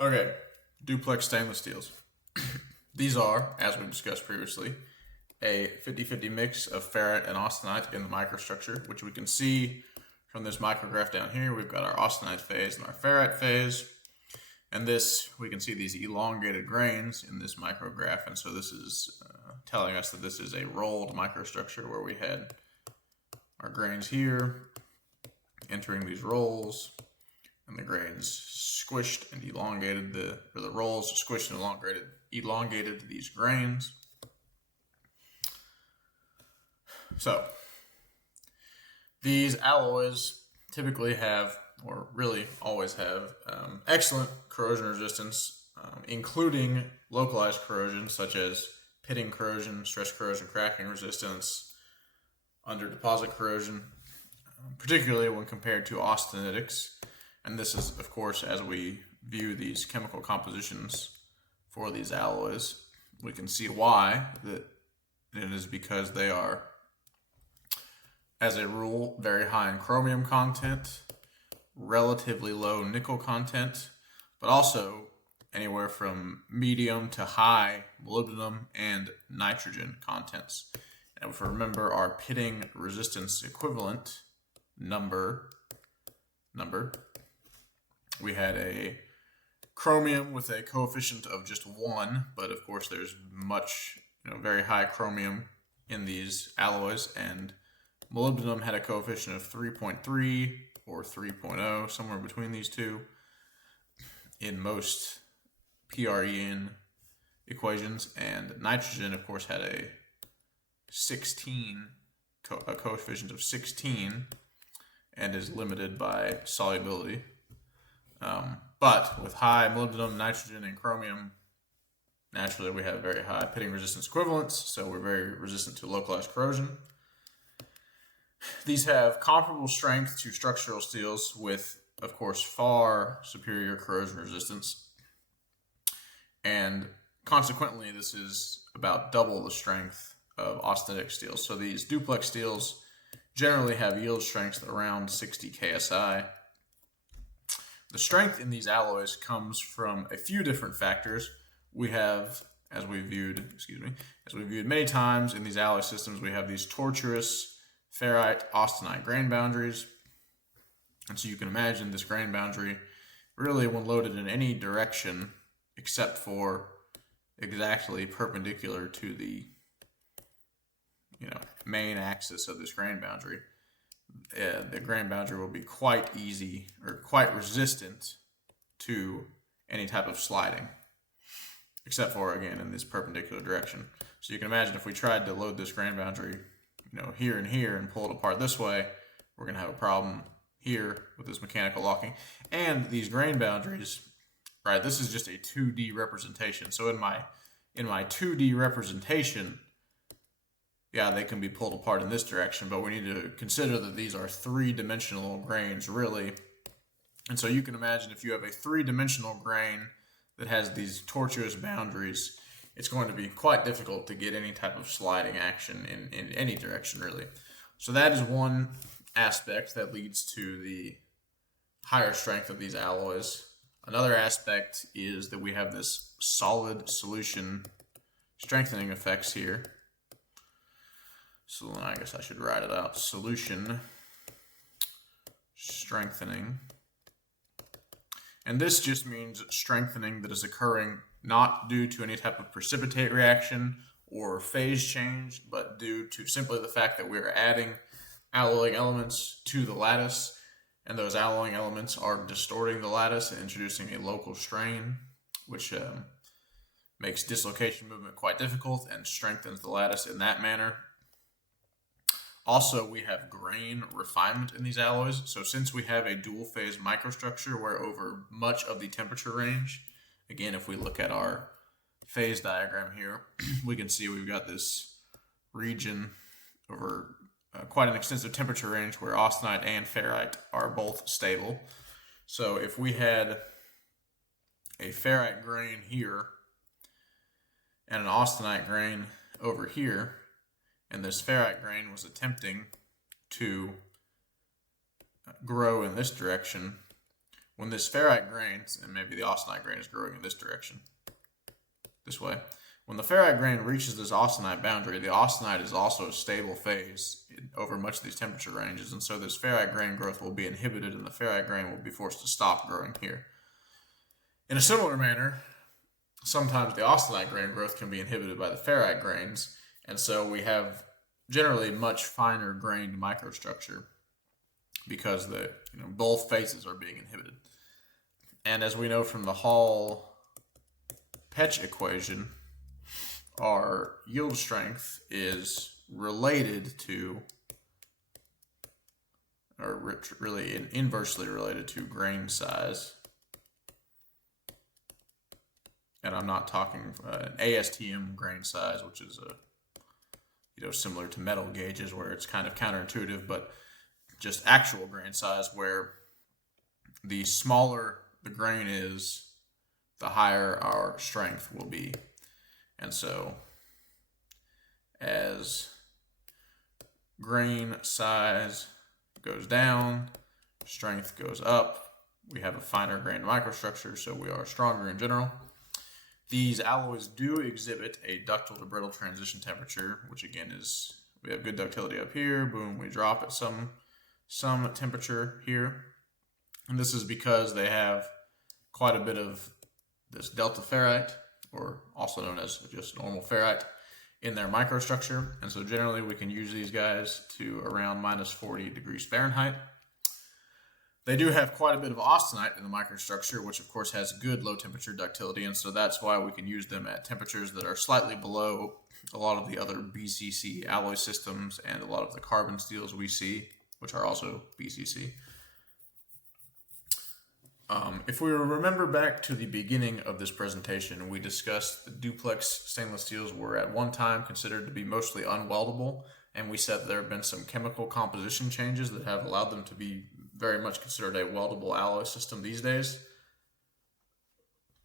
Okay, Duplex stainless steels. These are, as we discussed previously, a 50-50 mix of ferrite and austenite in the microstructure, which we can see from this micrograph down here. We've got our austenite phase and our ferrite phase. And this, we can see these elongated grains in this micrograph. And so this is telling us that this is a rolled microstructure where we had our grains here entering these rolls, and the grains squished and elongated the rolls squished and elongated these grains. So these alloys typically have, or really always have, excellent corrosion resistance, including localized corrosion such as pitting corrosion, stress corrosion, cracking resistance, under deposit corrosion, particularly when compared to austenitics. And this is, of course, as we view these chemical compositions for these alloys, we can see why that it is because they are, as a rule, very high in chromium content, relatively low nickel content, but also anywhere from medium to high molybdenum and nitrogen contents. And if we remember our pitting resistance equivalent number, we had a chromium with a coefficient of just 1, but of course there's much, very high chromium in these alloys, and molybdenum had a coefficient of 3.3 or 3.0, somewhere between these two in most PREN equations, and nitrogen, of course, had a coefficient of 16 and is limited by solubility. But with high molybdenum, nitrogen, and chromium, naturally we have very high pitting resistance equivalents, so we're very resistant to localized corrosion. These have comparable strength to structural steels with, of course, far superior corrosion resistance. And consequently, this is about double the strength of austenitic steels. So these duplex steels generally have yield strengths around 60 ksi. The strength in these alloys comes from a few different factors. We have, as we viewed many times in these alloy systems, we have these tortuous ferrite austenite grain boundaries. And so you can imagine this grain boundary really, when loaded in any direction except for exactly perpendicular to the main axis of this grain boundary, the grain boundary will be quite easy or quite resistant to any type of sliding, except for, again, in this perpendicular direction. So you can imagine if we tried to load this grain boundary here and here and pull it apart this way, we're going to have a problem here with this mechanical locking. And these grain boundaries, right, this is just a 2D representation. So in my 2D representation, yeah, they can be pulled apart in this direction, but we need to consider that these are 3-dimensional grains, really. And so you can imagine if you have a 3-dimensional grain that has these tortuous boundaries, it's going to be quite difficult to get any type of sliding action in any direction, really. So that is one aspect that leads to the higher strength of these alloys. Another aspect is that we have this solid solution strengthening effects here. So I guess I should write it out. Solution strengthening. And this just means strengthening that is occurring not due to any type of precipitate reaction or phase change, but due to simply the fact that we're adding alloying elements to the lattice, and those alloying elements are distorting the lattice and introducing a local strain, which makes dislocation movement quite difficult and strengthens the lattice in that manner. Also, we have grain refinement in these alloys. So since we have a dual phase microstructure where over much of the temperature range, again, if we look at our phase diagram here, we can see we've got this region over quite an extensive temperature range where austenite and ferrite are both stable. So if we had a ferrite grain here and an austenite grain over here, and this ferrite grain was attempting to grow in this direction, when this ferrite grain, and maybe the austenite grain is growing in this direction, this way. When the ferrite grain reaches this austenite boundary, the austenite is also a stable phase over much of these temperature ranges, and so this ferrite grain growth will be inhibited, and the ferrite grain will be forced to stop growing here. In a similar manner, sometimes the austenite grain growth can be inhibited by the ferrite grains, and so we have generally much finer grained microstructure because both phases are being inhibited. And as we know from the Hall-Petch equation, our yield strength is related to, or really inversely related to, grain size. And I'm not talking an ASTM grain size, which is similar to metal gauges where it's kind of counterintuitive, but just actual grain size, where the smaller the grain is, the higher our strength will be. And so as grain size goes down, strength goes up. We have a finer grained microstructure, so we are stronger in general. These alloys do exhibit a ductile to brittle transition temperature, which again is, we have good ductility up here, boom, we drop at some temperature here. And this is because they have quite a bit of this delta ferrite, or also known as just normal ferrite, in their microstructure. And so generally we can use these guys to around minus 40 degrees Fahrenheit. They do have quite a bit of austenite in the microstructure, which of course has good low temperature ductility, and so that's why we can use them at temperatures that are slightly below a lot of the other BCC alloy systems and a lot of the carbon steels we see, which are also BCC. If we remember back to the beginning of this presentation, we discussed the duplex stainless steels were at one time considered to be mostly unweldable, and we said there have been some chemical composition changes that have allowed them to be very much considered a weldable alloy system these days.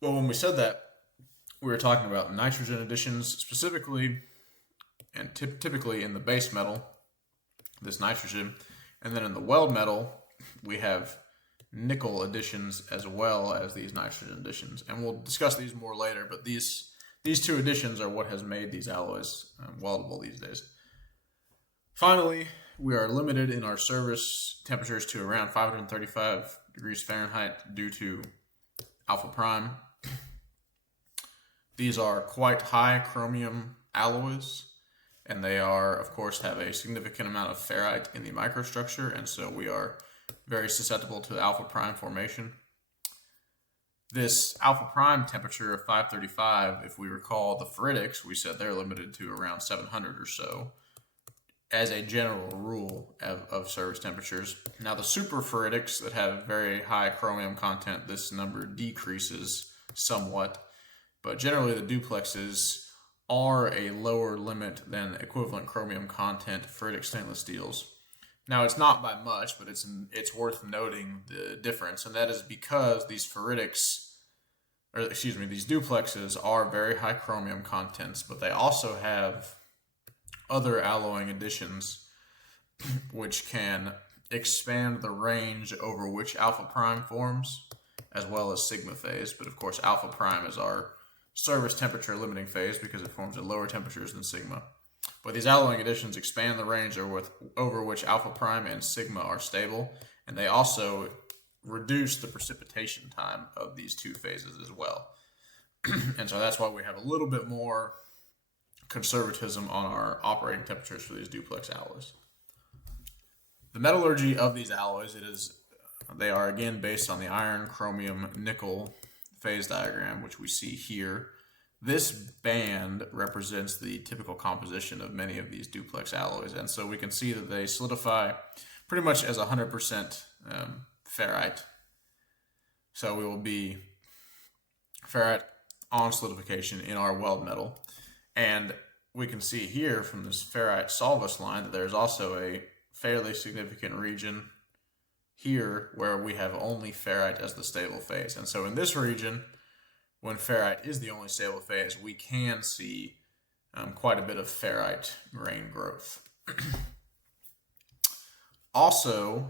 Well, when we said that, we were talking about nitrogen additions specifically, and typically in the base metal, this nitrogen, and then in the weld metal, we have nickel additions as well as these nitrogen additions. And we'll discuss these more later, but these two additions are what has made these alloys weldable these days. Finally, we are limited in our service temperatures to around 535 degrees Fahrenheit due to alpha prime. These are quite high chromium alloys, and they are, of course, have a significant amount of ferrite in the microstructure, and so we are very susceptible to alpha prime formation. This alpha prime temperature of 535, if we recall the ferritics, we said they're limited to around 700 or so as a general rule of service temperatures. Now the super ferritics that have very high chromium content, this number decreases somewhat, but generally the duplexes are a lower limit than equivalent chromium content ferritic stainless steels. Now it's not by much, but it's worth noting the difference, and that is because these these duplexes are very high chromium contents, but they also have other alloying additions which can expand the range over which alpha prime forms, as well as sigma phase. But of course alpha prime is our service temperature limiting phase because it forms at lower temperatures than sigma. But these alloying additions expand the range over which alpha prime and sigma are stable, and they also reduce the precipitation time of these two phases as well. And so that's why we have a little bit more conservatism on our operating temperatures for these duplex alloys. The metallurgy of these alloys, they are again based on the iron, chromium, nickel phase diagram, which we see here. This band represents the typical composition of many of these duplex alloys, and so we can see that they solidify pretty much as 100% ferrite. So we will be ferrite on solidification in our weld metal. And we can see here from this ferrite solvus line that there's also a fairly significant region here where we have only ferrite as the stable phase. And so in this region, when ferrite is the only stable phase, we can see quite a bit of ferrite grain growth. Also,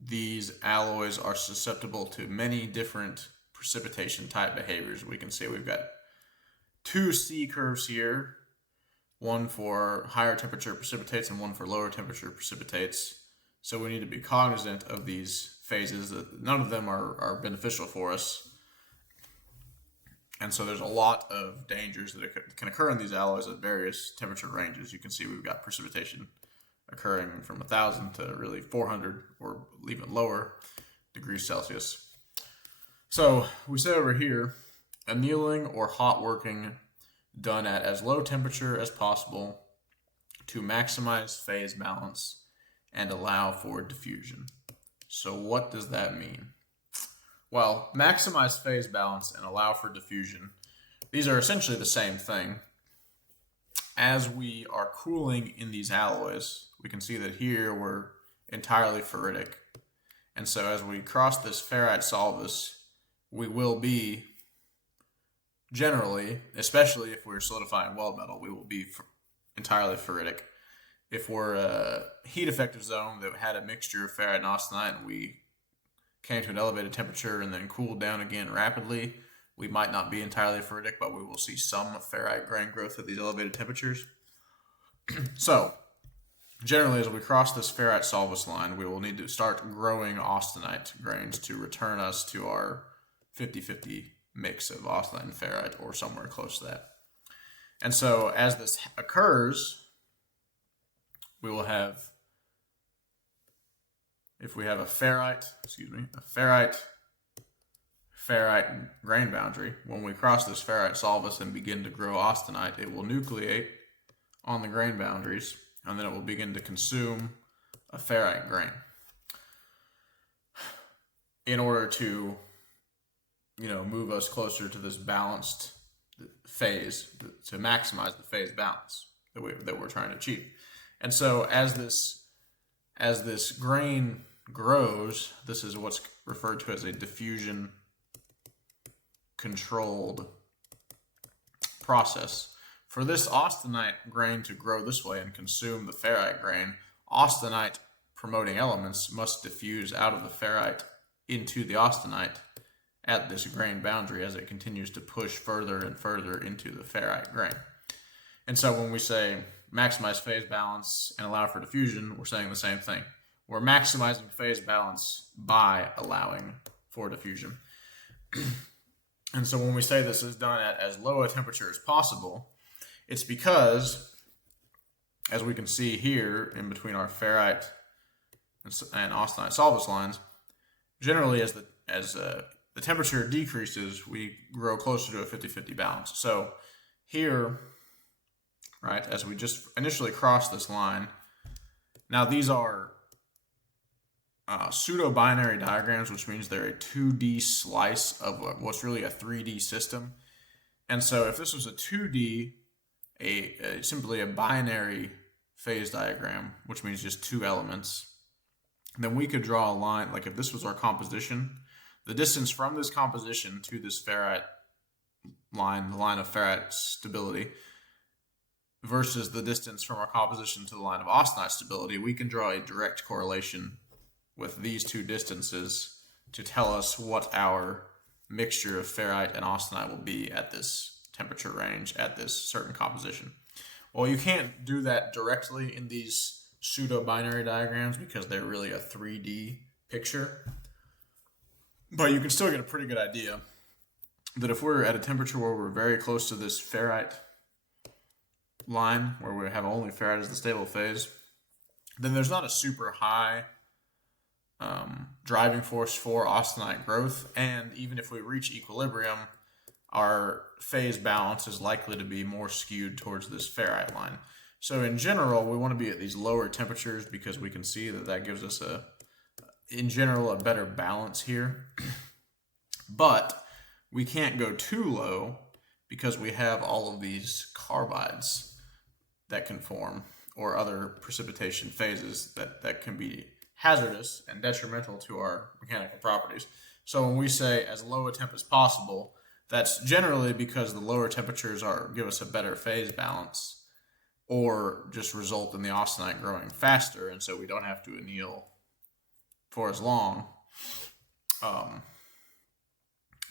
these alloys are susceptible to many different precipitation type behaviors. We can see we've got two C curves here, one for higher temperature precipitates and one for lower temperature precipitates. So we need to be cognizant of these phases. None of them are beneficial for us. And so there's a lot of dangers that can occur in these alloys at various temperature ranges. You can see we've got precipitation occurring from 1,000 to really 400 or even lower degrees Celsius. So we say over here, annealing or hot working done at as low temperature as possible to maximize phase balance and allow for diffusion. So what does that mean? Well, maximize phase balance and allow for diffusion. These are essentially the same thing. As we are cooling in these alloys, we can see that here we're entirely ferritic. And so as we cross this ferrite solvus, we will be generally, especially if we're solidifying weld metal, we will be entirely ferritic. If we're a heat effective zone that had a mixture of ferrite and austenite and we came to an elevated temperature and then cooled down again rapidly, we might not be entirely ferritic, but we will see some ferrite grain growth at these elevated temperatures. So, generally, as we cross this ferrite solvus line, we will need to start growing austenite grains to return us to our 50-50 mix of austenite and ferrite, or somewhere close to that. And so, as this occurs, we will have, if we have a ferrite grain boundary, when we cross this ferrite solvus and begin to grow austenite, it will nucleate on the grain boundaries, and then it will begin to consume a ferrite grain in order to, move us closer to this balanced phase, to maximize the phase balance that we're trying to achieve. And so as this grain grows, this is what's referred to as a diffusion controlled process. For this austenite grain to grow this way and consume the ferrite grain, austenite promoting elements must diffuse out of the ferrite into the austenite at this grain boundary as it continues to push further and further into the ferrite grain. And so when we say maximize phase balance and allow for diffusion, we're saying the same thing. We're maximizing phase balance by allowing for diffusion. And so when we say this is done at as low a temperature as possible, it's because, as we can see here in between our ferrite and austenite solvus lines, generally as the temperature decreases, we grow closer to a 50-50 balance. So here, right, as we just initially cross this line, now these are pseudo-binary diagrams, which means they're a 2D slice of what's really a 3D system. And so if this was a 2D, simply a binary phase diagram, which means just two elements, then we could draw a line, like if this was our composition, the distance from this composition to this ferrite line, the line of ferrite stability, versus the distance from our composition to the line of austenite stability, we can draw a direct correlation with these two distances to tell us what our mixture of ferrite and austenite will be at this temperature range at this certain composition. Well, you can't do that directly in these pseudo-binary diagrams because they're really a 3D picture. But you can still get a pretty good idea that if we're at a temperature where we're very close to this ferrite line, where we have only ferrite as the stable phase, then there's not a super high driving force for austenite growth, and even if we reach equilibrium, our phase balance is likely to be more skewed towards this ferrite line. So in general, we want to be at these lower temperatures because we can see that gives us in general a better balance here. But we can't go too low because we have all of these carbides that can form, or other precipitation phases that can be hazardous and detrimental to our mechanical properties. So when we say as low a temp as possible, that's generally because the lower temperatures give us a better phase balance, or just result in the austenite growing faster, and so we don't have to anneal for as long.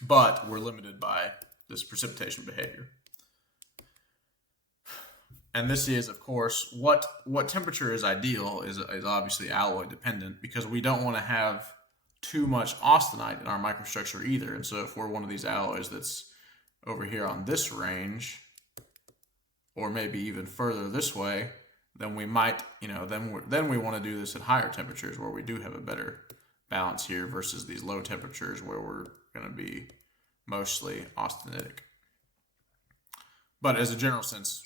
But we're limited by this precipitation behavior. And this is, of course, what temperature is ideal is obviously alloy dependent, because we don't want to have too much austenite in our microstructure either. And so if we're one of these alloys that's over here on this range, or maybe even further this way, then we might, then we want to do this at higher temperatures where we do have a better balance here versus these low temperatures where we're going to be mostly austenitic. But as a general sense,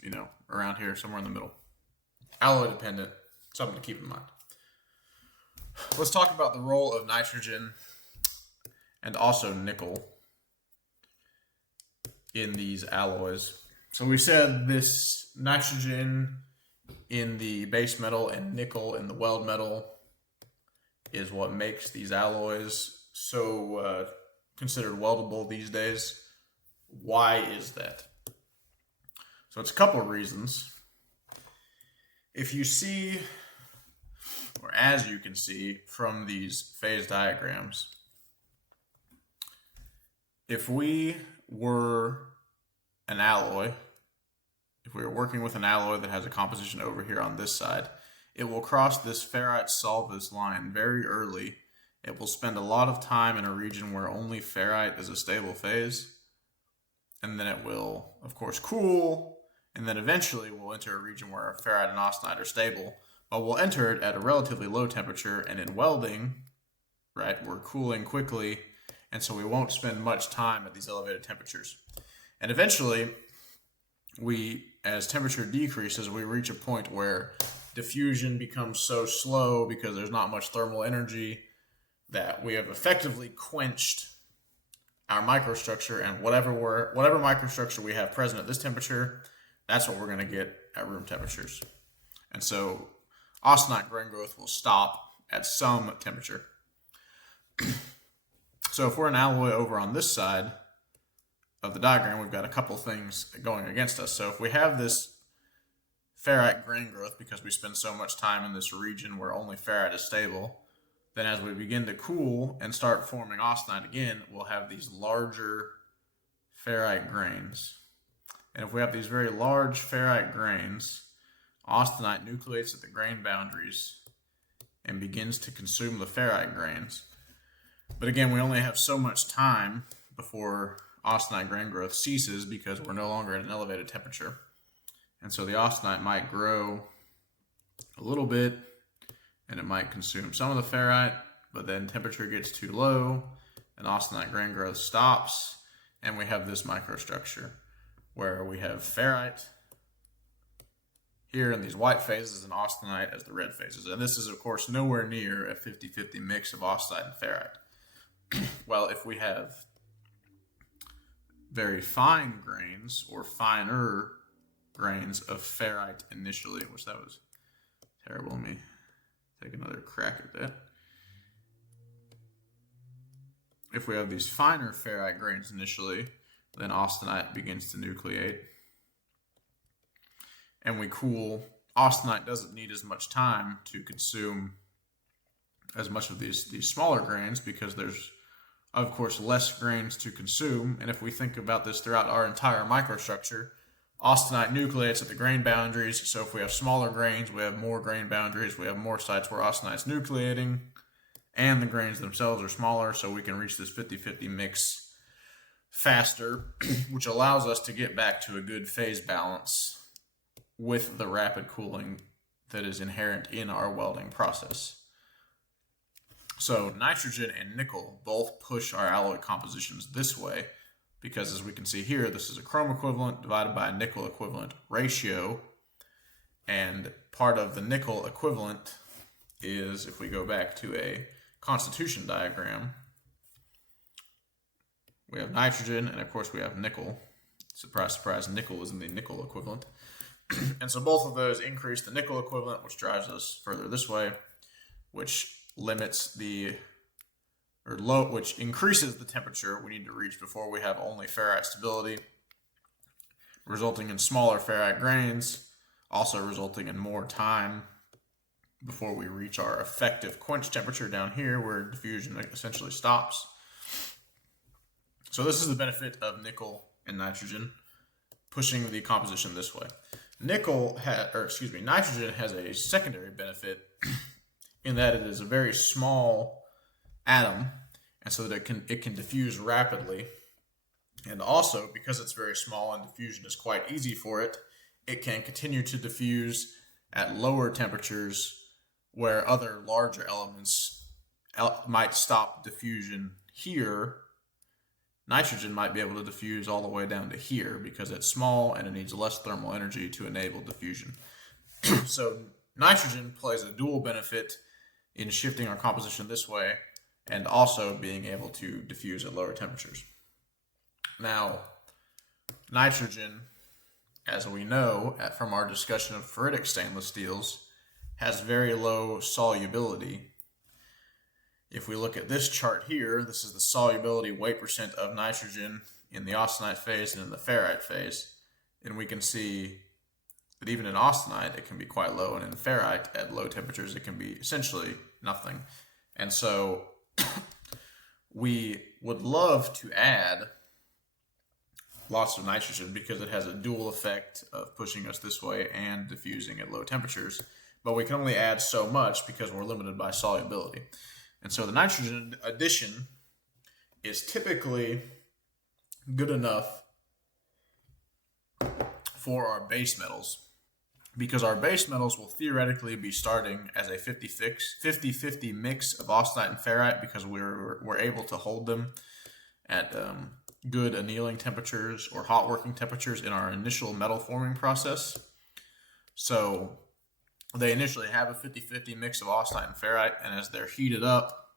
around here, somewhere in the middle. Alloy dependent, something to keep in mind. Let's talk about the role of nitrogen and also nickel in these alloys. So we said this nitrogen in the base metal and nickel in the weld metal is what makes these alloys so considered weldable these days. Why is that? So it's a couple of reasons. If you see, or as you can see from these phase diagrams, if we were an alloy, if we were working with an alloy that has a composition over here on this side, it will cross this ferrite-solvus line very early. It will spend a lot of time in a region where only ferrite is a stable phase, and then it will, of course, cool, and then eventually we'll enter a region where ferrite and austenite are stable, but we'll enter it at a relatively low temperature, and in welding, right, we're cooling quickly, and so we won't spend much time at these elevated temperatures. And eventually, as temperature decreases, we reach a point where diffusion becomes so slow because there's not much thermal energy that we have effectively quenched our microstructure, and whatever microstructure we have present at this temperature, that's what we're going to get at room temperatures. And so austenite grain growth will stop at some temperature. So if we're an alloy over on this side of the diagram, we've got a couple things going against us. So if we have this ferrite grain growth because we spend so much time in this region where only ferrite is stable, then as we begin to cool and start forming austenite again, we'll have these larger ferrite grains. And if we have these very large ferrite grains, austenite nucleates at the grain boundaries and begins to consume the ferrite grains. But again, we only have so much time before austenite grain growth ceases because we're no longer at an elevated temperature. And so the austenite might grow a little bit and it might consume some of the ferrite, but then temperature gets too low and austenite grain growth stops, and we have this microstructure where we have ferrite here in these white phases and austenite as the red phases. And this is, of course, nowhere near a 50-50 mix of austenite and ferrite. Well, if we have very fine grains or finer grains of ferrite initially, which that was terrible. Let me take another crack at that. If we have these finer ferrite grains initially, then austenite begins to nucleate. And we cool. Austenite doesn't need as much time to consume as much of these smaller grains because there's, of course, less grains to consume. And if we think about this throughout our entire microstructure, austenite nucleates at the grain boundaries. So if we have smaller grains, we have more grain boundaries. We have more sites where austenite's nucleating, and the grains themselves are smaller, so we can reach this 50-50 mix faster, which allows us to get back to a good phase balance with the rapid cooling that is inherent in our welding process. So nitrogen and nickel both push our alloy compositions this way because, as we can see here, this is a chrome equivalent divided by a nickel equivalent ratio, and part of the nickel equivalent is, if we go back to a constitution diagram, we have nitrogen, and of course we have nickel. Surprise, surprise, nickel is in the nickel equivalent. And so both of those increase the nickel equivalent, which drives us further this way, which limits which increases the temperature we need to reach before we have only ferrite stability, resulting in smaller ferrite grains, also resulting in more time before we reach our effective quench temperature down here where diffusion essentially stops. So this is the benefit of nickel and nitrogen pushing the composition this way. Nitrogen has a secondary benefit in that it is a very small atom, and so that it can diffuse rapidly. And also, because it's very small and diffusion is quite easy for it, it can continue to diffuse at lower temperatures where other larger elements might stop diffusion here. Nitrogen might be able to diffuse all the way down to here because it's small and it needs less thermal energy to enable diffusion. So nitrogen plays a dual benefit in shifting our composition this way and also being able to diffuse at lower temperatures. Now, nitrogen, as we know from our discussion of ferritic stainless steels, has very low solubility. If we look at this chart here, this is the solubility weight percent of nitrogen in the austenite phase and in the ferrite phase. And we can see that even in austenite, it can be quite low. And in ferrite, at low temperatures, it can be essentially nothing. And so we would love to add lots of nitrogen because it has a dual effect of pushing us this way and diffusing at low temperatures. But we can only add so much because we're limited by solubility. And so the nitrogen addition is typically good enough for our base metals because our base metals will theoretically be starting as a 50-50 mix of austenite and ferrite because we're able to hold them at good annealing temperatures or hot working temperatures in our initial metal forming process. So they initially have a 50-50 mix of austenite and ferrite, and as they're heated up,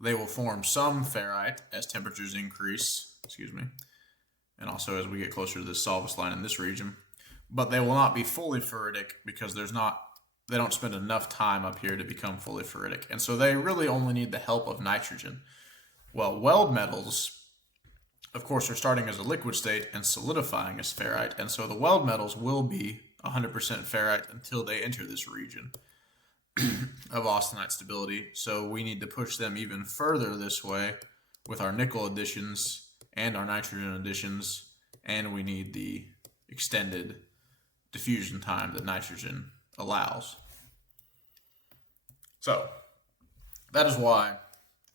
they will form some ferrite as temperatures increase, and also as we get closer to this solvus line in this region. But they will not be fully ferritic because they don't spend enough time up here to become fully ferritic. And so they really only need the help of nitrogen. Well, weld metals, of course, are starting as a liquid state and solidifying as ferrite, and so the weld metals will be 100% ferrite until they enter this region of austenite stability. So we need to push them even further this way with our nickel additions and our nitrogen additions, and we need the extended diffusion time that nitrogen allows. So that is why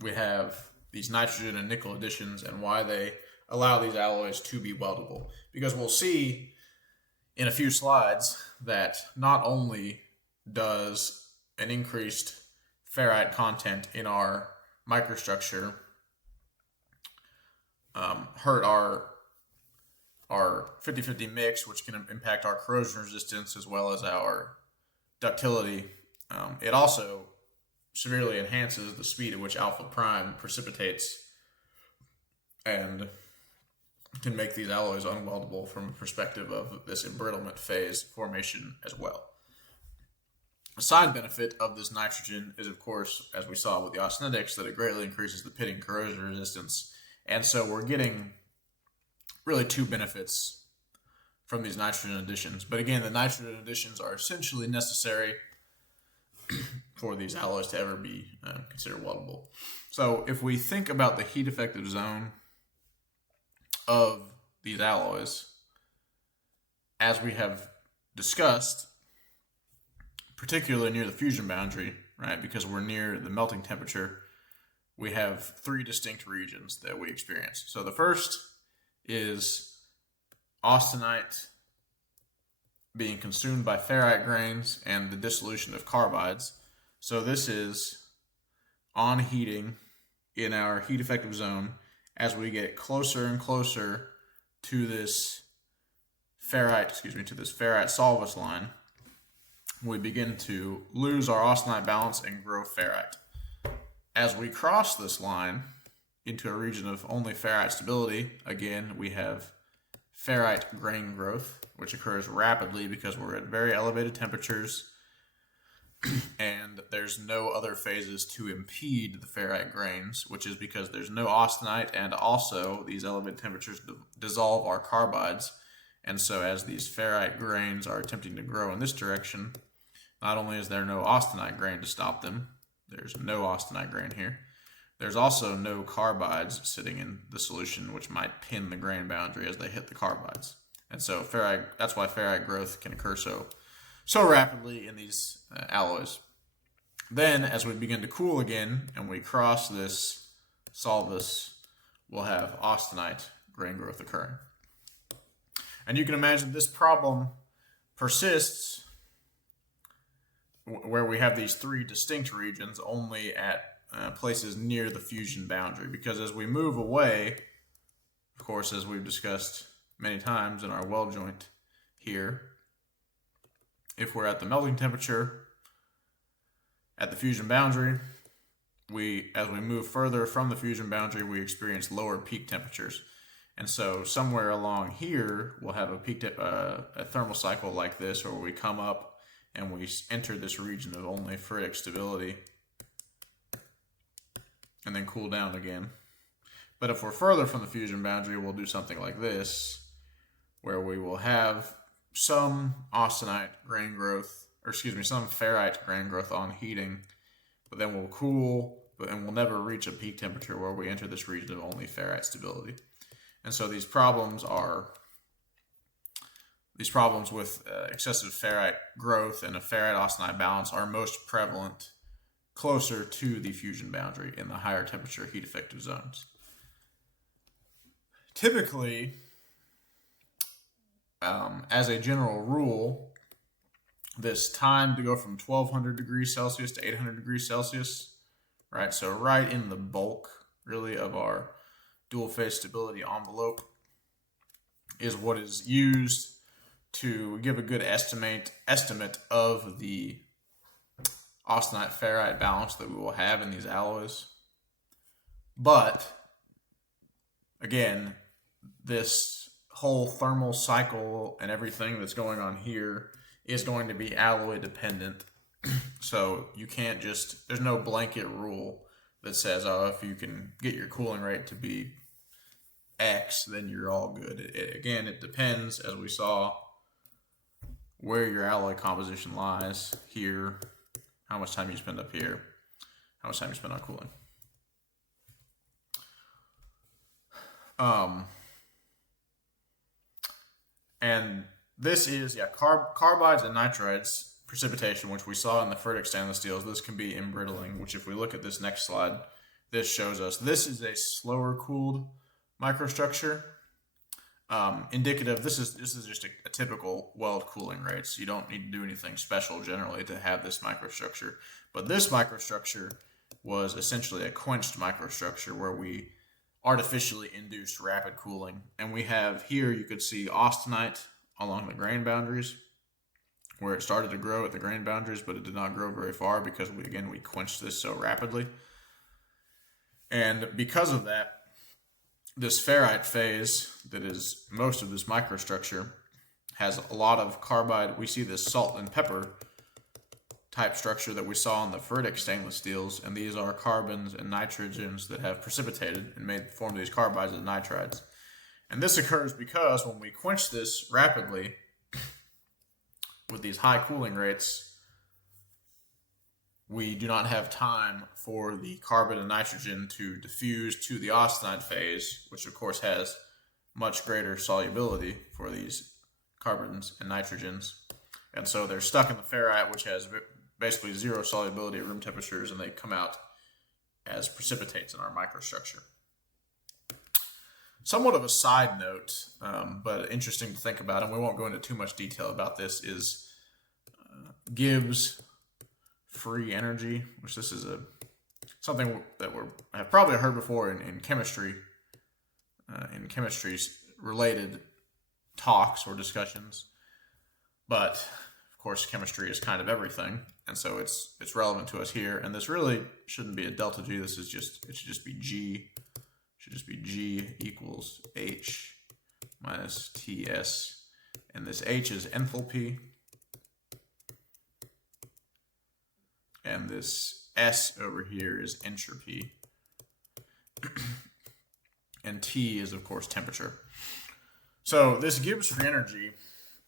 we have these nitrogen and nickel additions and why they allow these alloys to be weldable. Because we'll see in a few slides that not only does an increased ferrite content in our microstructure hurt our 50-50 mix, which can impact our corrosion resistance as well as our ductility, it also severely enhances the speed at which alpha prime precipitates and can make these alloys unweldable from a perspective of this embrittlement phase formation as well. A side benefit of this nitrogen is, of course, as we saw with the austenitics, that it greatly increases the pitting corrosion resistance. And so we're getting really two benefits from these nitrogen additions. But again, the nitrogen additions are essentially necessary for these alloys to ever be considered weldable. So if we think about the heat effective zone of these alloys, as we have discussed, particularly near the fusion boundary, right, because we're near the melting temperature, we have three distinct regions that we experience. So the first is austenite being consumed by ferrite grains and the dissolution of carbides. So this is on heating in our heat effective zone as we get closer and closer to this ferrite solvus line. We begin to lose our austenite balance and grow ferrite. As we cross this line into a region of only ferrite stability, again, we have ferrite grain growth, which occurs rapidly because we're at very elevated temperatures and there's no other phases to impede the ferrite grains, which is because there's no austenite, and also these elevated temperatures dissolve our carbides. And so as these ferrite grains are attempting to grow in this direction, Not only is there no austenite grain to stop them, there's no austenite grain here. There's also no carbides sitting in the solution, which might pin the grain boundary as they hit the carbides. And so that's why ferrite growth can occur so rapidly in these alloys. Then, as we begin to cool again, and we cross this solvus, we'll have austenite grain growth occurring. And you can imagine this problem persists where we have these three distinct regions only at places near the fusion boundary. Because as we move away, of course, as we've discussed many times in our weld joint here, if we're at the melting temperature at the fusion boundary, as we move further from the fusion boundary, we experience lower peak temperatures. And so somewhere along here, we'll have a thermal cycle like this, where we come up and we enter this region of only ferritic stability and then cool down again. But if we're further from the fusion boundary, we'll do something like this, where we will have some austenite grain growth, some ferrite grain growth on heating, but then we'll cool, and we'll never reach a peak temperature where we enter this region of only ferrite stability. And so these problems with excessive ferrite growth and a ferrite austenite balance are most prevalent closer to the fusion boundary in the higher temperature heat effective zones. Typically, as a general rule, this time to go from 1200 degrees Celsius to 800 degrees Celsius, right? So right in the bulk, really, of our dual phase stability envelope is what is used to give a good estimate of the austenite ferrite balance that we will have in these alloys. But again, this whole thermal cycle and everything that's going on here is going to be alloy dependent. So you can't there's no blanket rule that says, oh, if you can get your cooling rate to be X, then you're all good. It depends, as we saw, where your alloy composition lies here, how much time you spend up here, how much time you spend on cooling. And this is, carbides and nitrides precipitation, which we saw in the ferritic stainless steels. This can be embrittling, which if we look at this next slide, this shows us this is a slower cooled microstructure. Indicative, this is just a typical weld cooling rate, so you don't need to do anything special generally to have this microstructure. But this microstructure was essentially a quenched microstructure where we artificially induced rapid cooling. And we have here, you could see austenite along the grain boundaries, where it started to grow at the grain boundaries, but it did not grow very far because we quenched this so rapidly. And because of that, this ferrite phase that is most of this microstructure has a lot of carbide. We see this salt and pepper type structure that we saw in the ferritic stainless steels, and these are carbons and nitrogens that have precipitated and formed these carbides and nitrides. And this occurs because when we quench this rapidly with these high cooling rates, we do not have time for the carbon and nitrogen to diffuse to the austenite phase, which of course has much greater solubility for these carbons and nitrogens. And so they're stuck in the ferrite, which has basically zero solubility at room temperatures, and they come out as precipitates in our microstructure. Somewhat of a side note, but interesting to think about, and we won't go into too much detail about this, is Gibbs free energy, which this is something that have probably heard before in chemistry, in chemistry's related talks or discussions. But of course, chemistry is kind of everything, and so it's relevant to us here. And this really shouldn't be a delta G. It should just be G. It should just be G equals H minus TS, and this H is enthalpy, and this S over here is entropy, and T is, of course, temperature. So this Gibbs free energy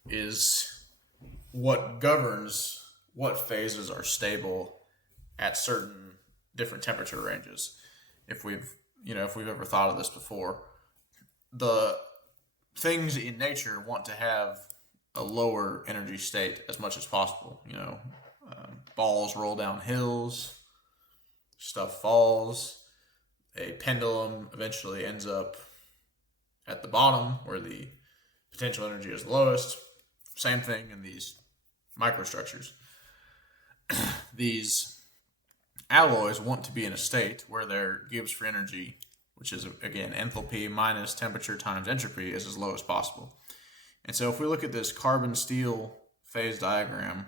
is what governs what phases are stable at certain different temperature ranges. If we've ever thought of this before, the things in nature want to have a lower energy state as much as possible. Balls roll down hills, stuff falls, a pendulum eventually ends up at the bottom where the potential energy is lowest. Same thing in these microstructures. These alloys want to be in a state where their Gibbs free energy, which is again enthalpy minus temperature times entropy, is as low as possible. And so if we look at this carbon steel phase diagram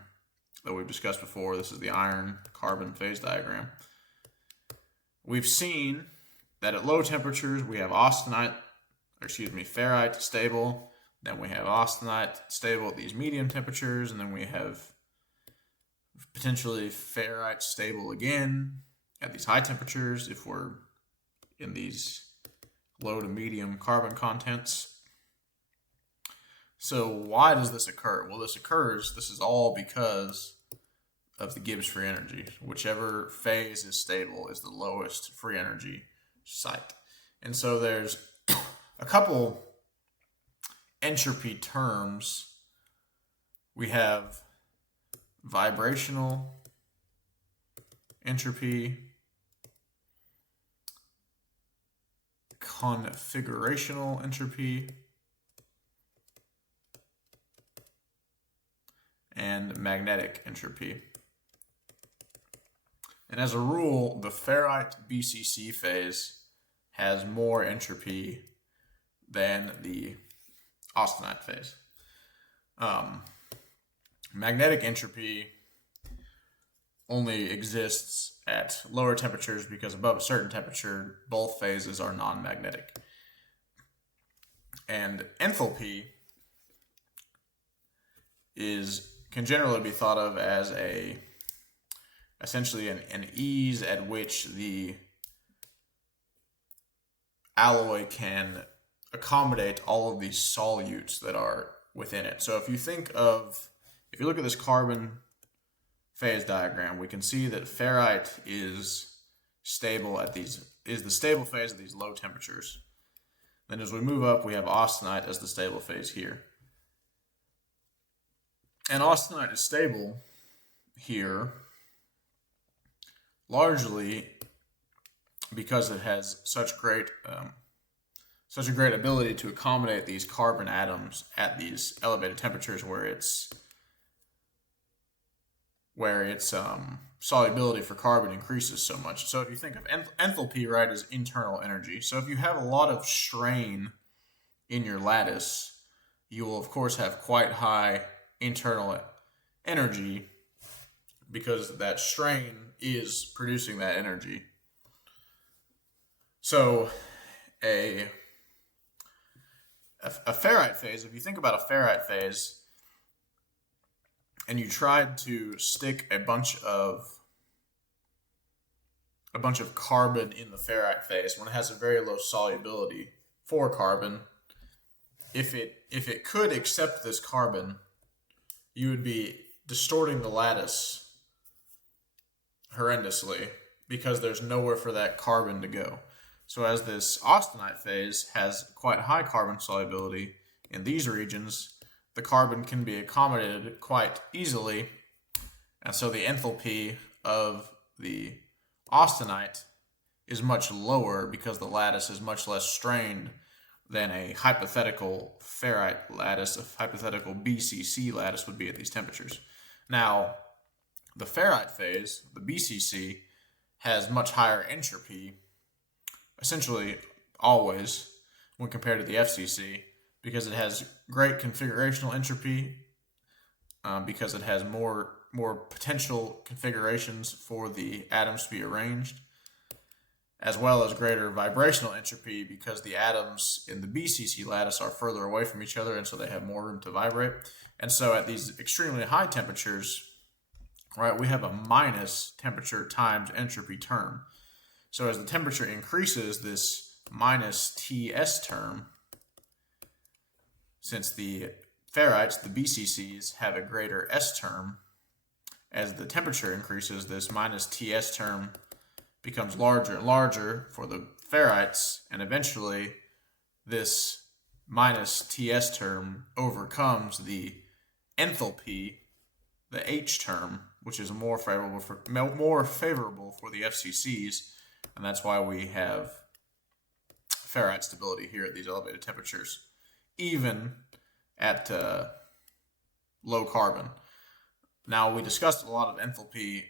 that we've discussed before, this is the iron carbon phase diagram. We've seen that at low temperatures we have ferrite stable, then we have austenite stable at these medium temperatures, and then we have potentially ferrite stable again at these high temperatures if we're in these low to medium carbon contents. So why does this occur? Well, this is all because of the Gibbs free energy. Whichever phase is stable is the lowest free energy site. And so there's a couple entropy terms. We have vibrational entropy, configurational entropy, and magnetic entropy. And as a rule, the ferrite BCC phase has more entropy than the austenite phase. Magnetic entropy only exists at lower temperatures because above a certain temperature, both phases are non-magnetic. And enthalpy can generally be thought of as essentially an ease at which the alloy can accommodate all of these solutes that are within it. So if you look at this carbon phase diagram, we can see that ferrite is the stable phase at these low temperatures. Then as we move up, we have austenite as the stable phase here. And austenite is stable here largely because it has such a great ability to accommodate these carbon atoms at these elevated temperatures where its solubility for carbon increases so much. So if you think of enthalpy, right, as internal energy. So if you have a lot of strain in your lattice, you will of course have quite high internal energy because that strain is producing that energy. So a ferrite phase, if you think about a ferrite phase and you tried to stick a bunch of carbon in the ferrite phase when it has a very low solubility for carbon, if it could accept this carbon, you would be distorting the lattice horrendously because there's nowhere for that carbon to go. So as this austenite phase has quite high carbon solubility in these regions, the carbon can be accommodated quite easily. And so the enthalpy of the austenite is much lower because the lattice is much less strained than a hypothetical ferrite lattice, a hypothetical BCC lattice would be at these temperatures. Now, the ferrite phase, the BCC, has much higher entropy, essentially always, when compared to the FCC, because it has great configurational entropy, because it has more potential configurations for the atoms to be arranged, as well as greater vibrational entropy because the atoms in the BCC lattice are further away from each other and so they have more room to vibrate. And so at these extremely high temperatures, right, we have a minus temperature times entropy term. So as the temperature increases, this minus TS term, since the ferrites, the BCCs, have a greater S term, as the temperature increases, this minus TS term becomes larger and larger for the ferrites, and eventually this minus TS term overcomes the enthalpy, the H term, which is more favorable for the FCCs, and that's why we have ferrite stability here at these elevated temperatures, even at low carbon. Now, we discussed a lot of enthalpy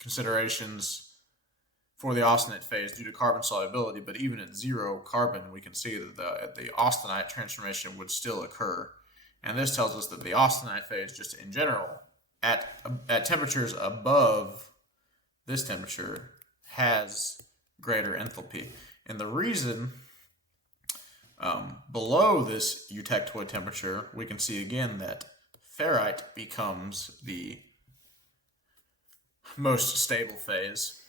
considerations for the austenite phase due to carbon solubility, but even at zero carbon, we can see that the austenite transformation would still occur. And this tells us that the austenite phase, just in general, at temperatures above this temperature, has greater enthalpy. And the reason below this eutectoid temperature, we can see again that ferrite becomes the most stable phase.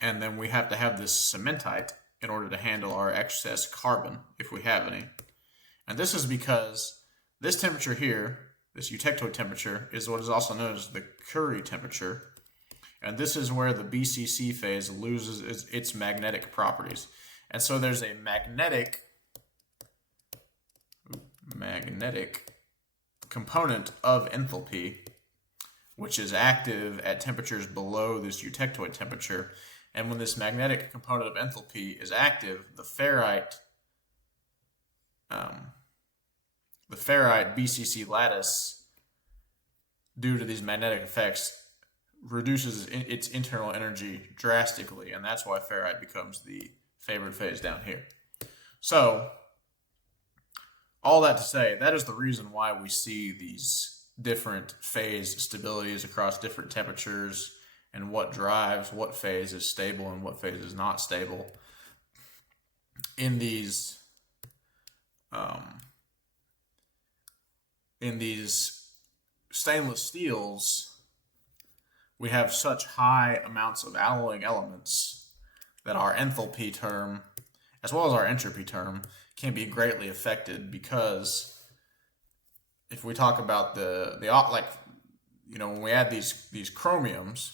And then we have to have this cementite in order to handle our excess carbon, if we have any. And this is because this temperature here, this eutectoid temperature, is what is also known as the Curie temperature. And this is where the BCC phase loses its magnetic properties. And so there's a magnetic component of enthalpy, which is active at temperatures below this eutectoid temperature. And when this magnetic component of enthalpy is active, the ferrite BCC lattice, due to these magnetic effects, reduces its internal energy drastically, and that's why ferrite becomes the favored phase down here. So, all that to say, that is the reason why we see these different phase stabilities across different temperatures, and what drives what phase is stable and what phase is not stable. In these stainless steels, we have such high amounts of alloying elements that our enthalpy term, as well as our entropy term, can be greatly affected, because if we talk about when we add these chromiums,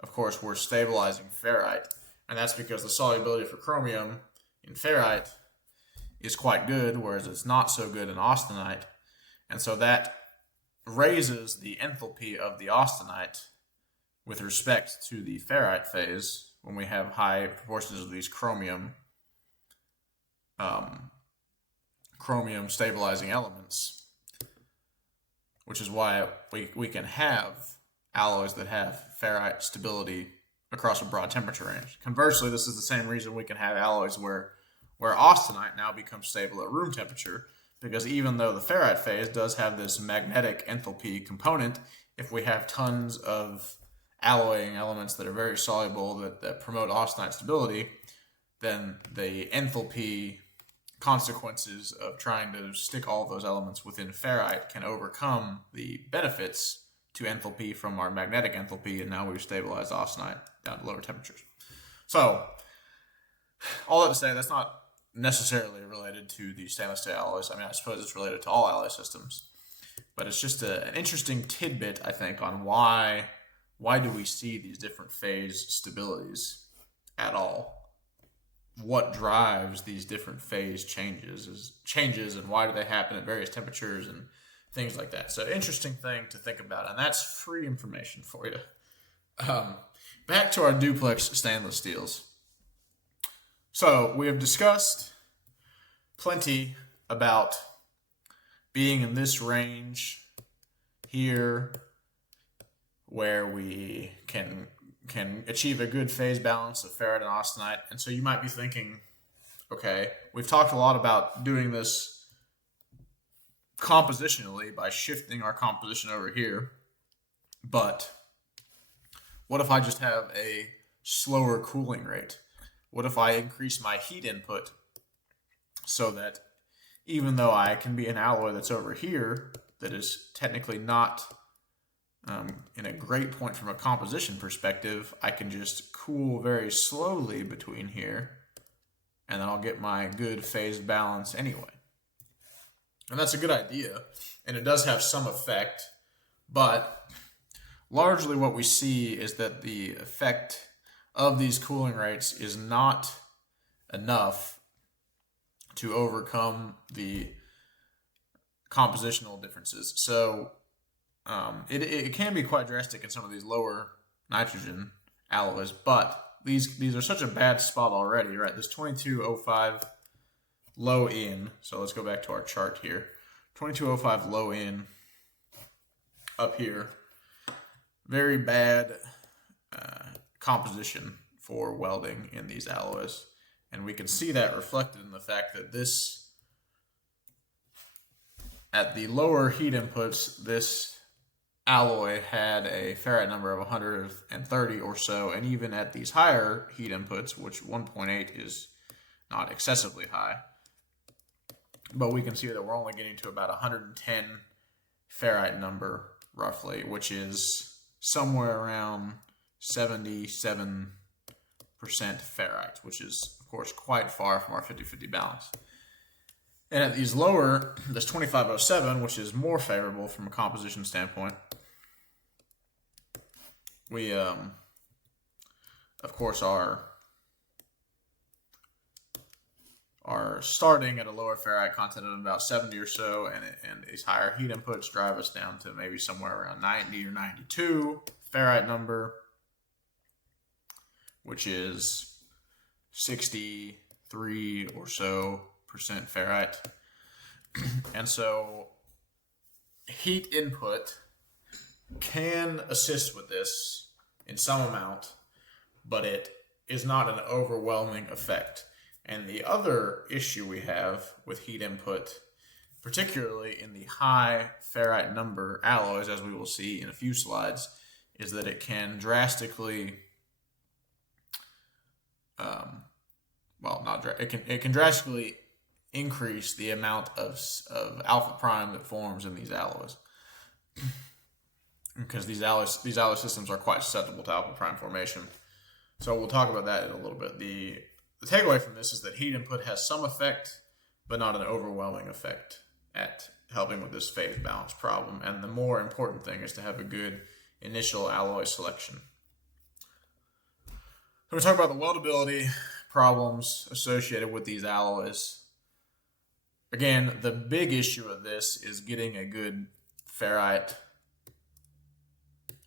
of course, we're stabilizing ferrite, and that's because the solubility for chromium in ferrite is quite good, whereas it's not so good in austenite, and so that raises the enthalpy of the austenite with respect to the ferrite phase when we have high proportions of these chromium stabilizing elements, which is why we can have alloys that have ferrite stability across a broad temperature range. Conversely, this is the same reason we can have alloys where austenite now becomes stable at room temperature, because even though the ferrite phase does have this magnetic enthalpy component, if we have tons of alloying elements that are very soluble that promote austenite stability, then the enthalpy consequences of trying to stick all of those elements within ferrite can overcome the benefits to enthalpy from our magnetic enthalpy, and now we've stabilized austenite down to lower temperatures. So, all that to say, that's not necessarily related to the stainless steel alloys. I mean, I suppose it's related to all alloy systems, but it's just an interesting tidbit, I think, on why do we see these different phase stabilities at all? What drives these different phase changes, and why do they happen at various temperatures and things like that? So, interesting thing to think about, and that's free information for you. Back to our duplex stainless steels. So, we have discussed plenty about being in this range here, where we can achieve a good phase balance of ferrite and austenite. And so you might be thinking, okay, we've talked a lot about doing this compositionally by shifting our composition over here, but what if I just have a slower cooling rate? What if I increase my heat input so that even though I can be an alloy that's over here that is technically not in a great point from a composition perspective, I can just cool very slowly between here, and then I'll get my good phase balance anyway. And that's a good idea, and it does have some effect But largely what we see is that the effect of these cooling rates is not enough to overcome the compositional differences. So it can be quite drastic in some of these lower nitrogen alloys, but these are such a bad spot already, right? This 2205 low in, so let's go back to our chart here. 2205 low in up here, very bad composition for welding in these alloys. And we can see that reflected in the fact that this, at the lower heat inputs, this alloy had a ferrite number of 130 or so, and even at these higher heat inputs, which 1.8 is not excessively high, but we can see that we're only getting to about 110 ferrite number roughly, which is somewhere around 77% ferrite, which is of course quite far from our 50-50 balance. And at these lower, this 2507, which is more favorable from a composition standpoint, we of course are starting at a lower ferrite content of about 70 or so, and these higher heat inputs drive us down to maybe somewhere around 90 or 92 ferrite number, which is 63 or so percent ferrite. And so heat input can assist with this in some amount, but it is not an overwhelming effect. And the other issue we have with heat input, particularly in the high ferrite number alloys, as we will see in a few slides, is that it can drastically, it can drastically increase the amount of alpha prime that forms in these alloys, because these alloy systems are quite susceptible to alpha prime formation. So we'll talk about that in a little bit. The takeaway from this is that heat input has some effect, but not an overwhelming effect at helping with this phase balance problem. And the more important thing is to have a good initial alloy selection. So we talk about the weldability problems associated with these alloys. Again, the big issue of this is getting a good ferrite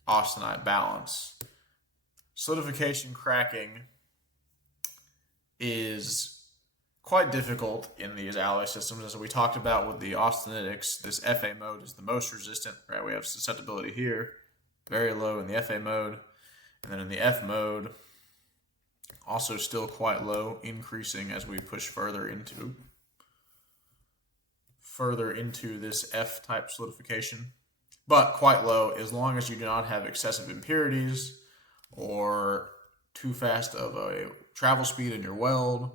austenite balance. Solidification cracking is quite difficult in these alloy systems. As we talked about with the austenitics, this FA mode is the most resistant, right? We have susceptibility here, very low in the FA mode, and then in the F mode, also still quite low, increasing as we push further into this F-type solidification, but quite low as long as you do not have excessive impurities or too fast of a travel speed in your weld,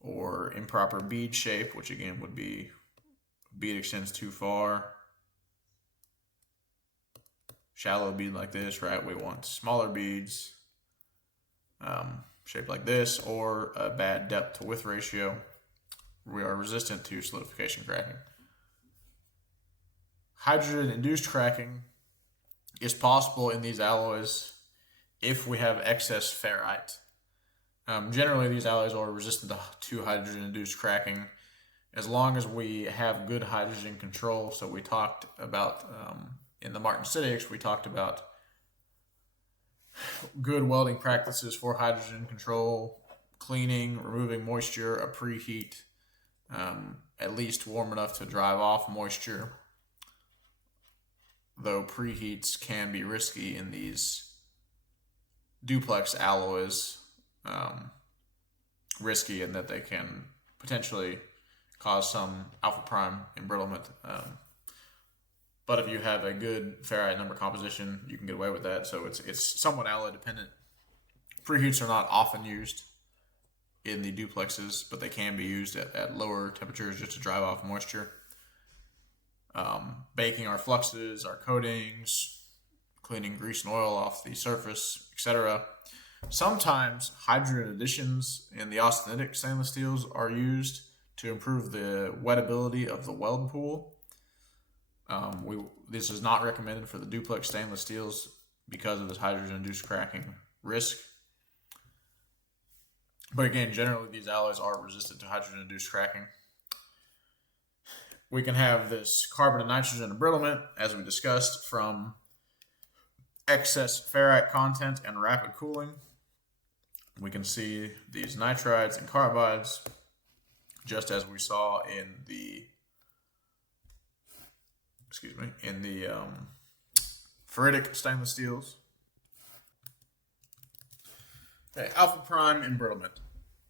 or improper bead shape, which again would be bead extends too far. Shallow bead like this, right? We want smaller beads shaped like this, or a bad depth to width ratio. We are resistant to solidification cracking. Hydrogen-induced cracking is possible in these alloys if we have excess ferrite. Generally, these alloys are resistant to hydrogen-induced cracking as long as we have good hydrogen control. So we talked about, in the martensitics, we talked about good welding practices for hydrogen control, cleaning, removing moisture, a preheat, at least warm enough to drive off moisture, though preheats can be risky in these duplex alloys, risky in that they can potentially cause some alpha prime embrittlement. But if you have a good ferrite number composition, you can get away with that. So it's somewhat alloy dependent. Preheats are not often used in the duplexes, but they can be used at lower temperatures just to drive off moisture. Baking our fluxes, our coatings, cleaning grease and oil off the surface, etc. Sometimes hydrogen additions in the austenitic stainless steels are used to improve the wettability of the weld pool. This is not recommended for the duplex stainless steels because of this hydrogen-induced cracking risk. But again, generally these alloys are resistant to hydrogen-induced cracking. We can have this carbon and nitrogen embrittlement, as we discussed, from excess ferrite content and rapid cooling. We can see these nitrides and carbides, just as we saw in the ferritic stainless steels. Okay, alpha prime embrittlement.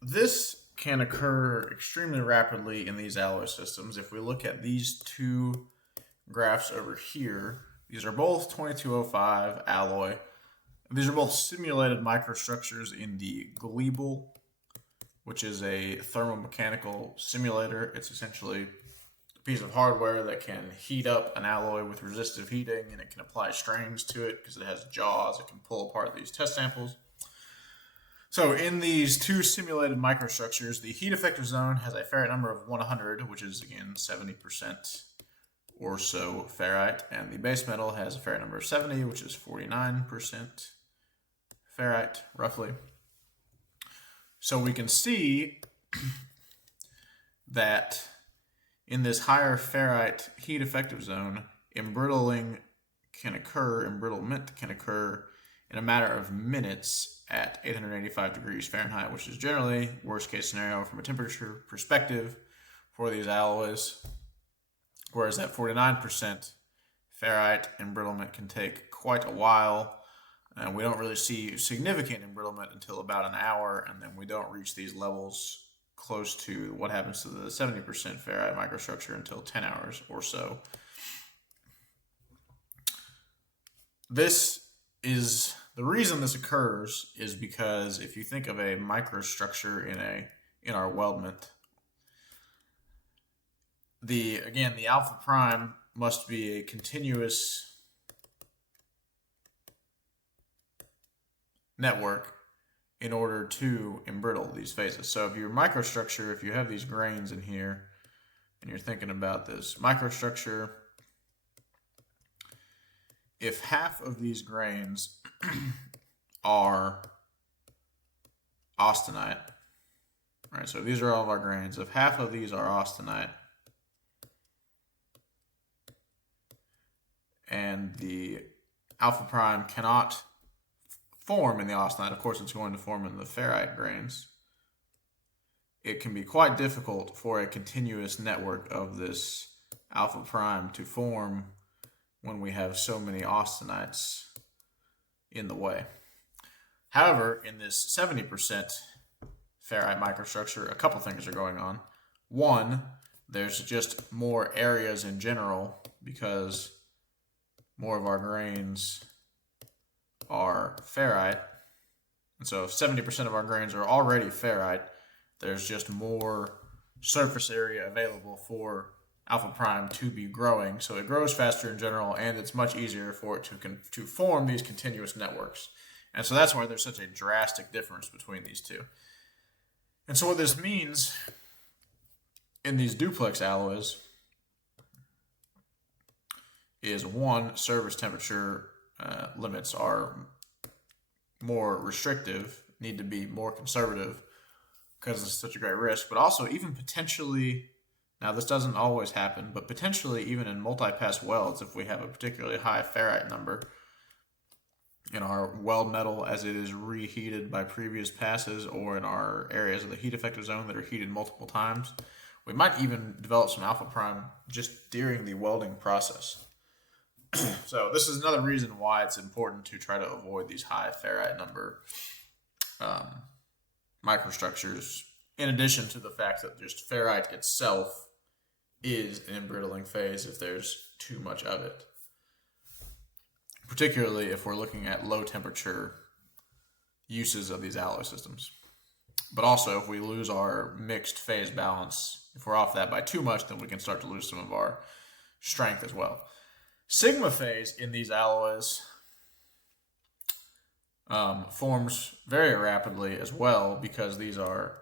This can occur extremely rapidly in these alloy systems. If we look at these two graphs over here, these are both 2205 alloy. These are both simulated microstructures in the Glebel, which is a thermomechanical simulator. It's essentially a piece of hardware that can heat up an alloy with resistive heating, and it can apply strains to it because it has jaws. It can pull apart these test samples. So in these two simulated microstructures, the heat effective zone has a ferrite number of 100, which is, again, 70% or so ferrite, and the base metal has a ferrite number of 70, which is 49% ferrite, roughly. So we can see that in this higher ferrite heat effective zone, embrittlement can occur in a matter of minutes at 885 degrees Fahrenheit, which is generally worst case scenario from a temperature perspective for these alloys. Whereas at 49% ferrite, embrittlement can take quite a while, and we don't really see significant embrittlement until about an hour, and then we don't reach these levels close to what happens to the 70% ferrite microstructure until 10 hours or so. The reason this occurs is because if you think of a microstructure in our weldment, the alpha prime must be a continuous network in order to embrittle these phases. So if your microstructure, if you have these grains in here and you're thinking about this microstructure, if half of these grains are austenite, right? So these are all of our grains. If half of these are austenite, and the alpha prime cannot form in the austenite, of course it's going to form in the ferrite grains, it can be quite difficult for a continuous network of this alpha prime to form when we have so many austenites in the way. However, in this 70% ferrite microstructure, a couple things are going on. One, there's just more areas in general because more of our grains are ferrite. And so if 70% of our grains are already ferrite, there's just more surface area available for alpha prime to be growing. So it grows faster in general, and it's much easier for it to form these continuous networks. And so that's why there's such a drastic difference between these two. And so what this means in these duplex alloys is, one, service temperature limits are more restrictive, need to be more conservative because it's such a great risk, but also even potentially, now this doesn't always happen, but potentially even in multi-pass welds, if we have a particularly high ferrite number in our weld metal as it is reheated by previous passes, or in our areas of the heat effective zone that are heated multiple times, we might even develop some alpha prime just during the welding process. So this is another reason why it's important to try to avoid these high ferrite number microstructures, in addition to the fact that just ferrite itself is an embrittling phase if there's too much of it, particularly if we're looking at low temperature uses of these alloy systems. But also if we lose our mixed phase balance, if we're off that by too much, then we can start to lose some of our strength as well. Sigma phase in these alloys forms very rapidly as well, because these are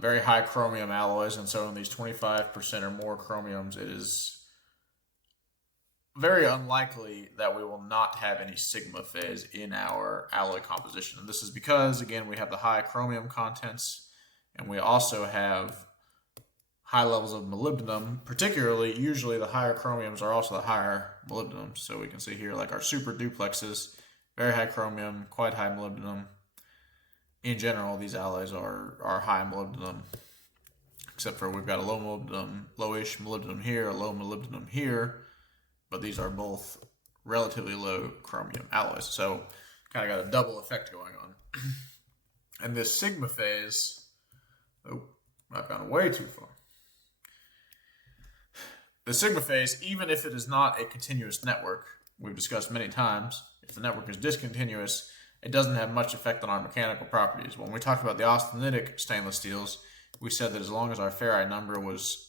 very high chromium alloys, and so in these 25% or more chromiums, it is very unlikely that we will not have any sigma phase in our alloy composition. And this is because, again, we have the high chromium contents, and we also have high levels of molybdenum. Particularly, usually the higher chromiums are also the higher molybdenum. So we can see here, like our super duplexes, very high chromium, quite high molybdenum. In general, these alloys are high molybdenum, except for we've got a low molybdenum, lowish molybdenum here, a low molybdenum here. But these are both relatively low chromium alloys. So kind of got a double effect going on. And this sigma phase, oh, I've gone way too far. The sigma phase, even if it is not a continuous network, we've discussed many times, if the network is discontinuous, it doesn't have much effect on our mechanical properties. When we talked about the austenitic stainless steels, we said that as long as our ferrite number was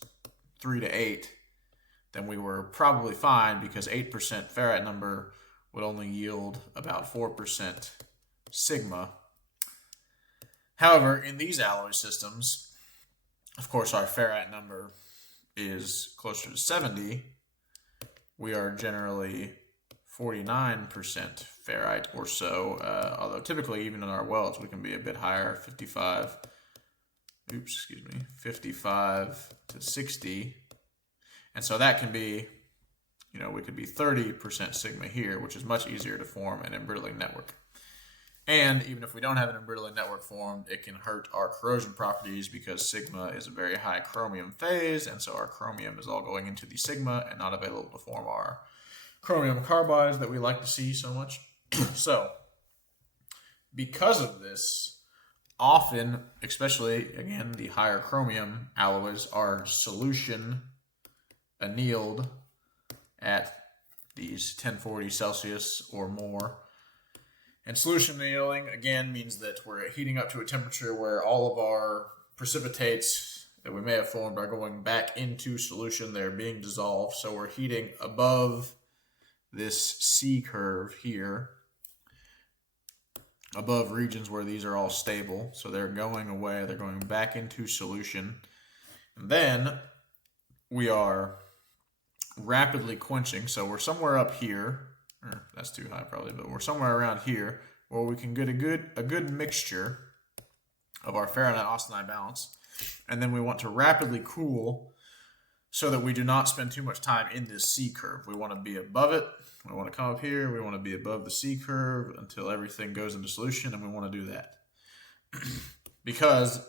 3 to 8, then we were probably fine, because 8% ferrite number would only yield about 4% sigma. However, in these alloy systems, of course, our ferrite number is closer to 70. We are generally 49% ferrite or so, although typically even in our welds we can be a bit higher, 55 to 60. And so that can be, we could be 30% sigma here, which is much easier to form an embrittling network. And even if we don't have an embrittling network formed, it can hurt our corrosion properties, because sigma is a very high chromium phase, and so our chromium is all going into the sigma and not available to form our chromium carbides that we like to see so much. So, because of this, often, especially, again, the higher chromium alloys are solution annealed at these 1040 Celsius or more. And solution annealing, again, means that we're heating up to a temperature where all of our precipitates that we may have formed are going back into solution. They're being dissolved. So we're heating above this C curve here, above regions where these are all stable. So they're going away. They're going back into solution. And then we are rapidly quenching. So we're somewhere up here. That's too high probably, but we're somewhere around here where we can get a good mixture of our ferrite austenite balance. And then we want to rapidly cool so that we do not spend too much time in this C curve. We want to be above it. We want to come up here. We want to be above the C curve until everything goes into solution, and we want to do that. Because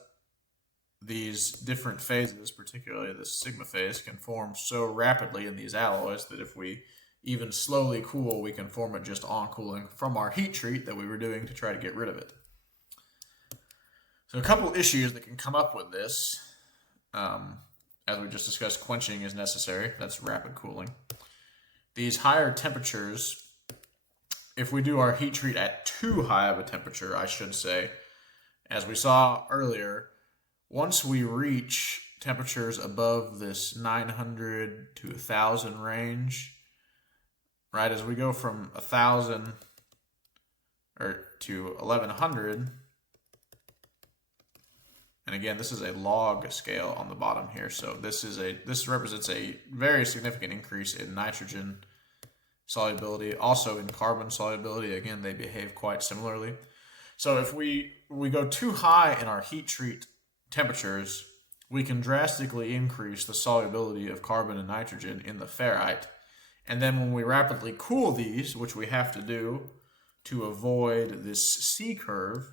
these different phases, particularly this sigma phase, can form so rapidly in these alloys that if we even slowly cool, we can form it just on cooling from our heat treat that we were doing to try to get rid of it. So a couple issues that can come up with this, as we just discussed, quenching is necessary. That's rapid cooling. These higher temperatures, if we do our heat treat at too high of a temperature, I should say, as we saw earlier, once we reach temperatures above this 900 to 1,000 range, right, as we go from 1,000 to 1,100, and again, this is a log scale on the bottom here, so this represents a very significant increase in nitrogen solubility, also in carbon solubility. Again, they behave quite similarly. So if we go too high in our heat treat temperatures, we can drastically increase the solubility of carbon and nitrogen in the ferrite. And then when we rapidly cool these, which we have to do to avoid this C curve,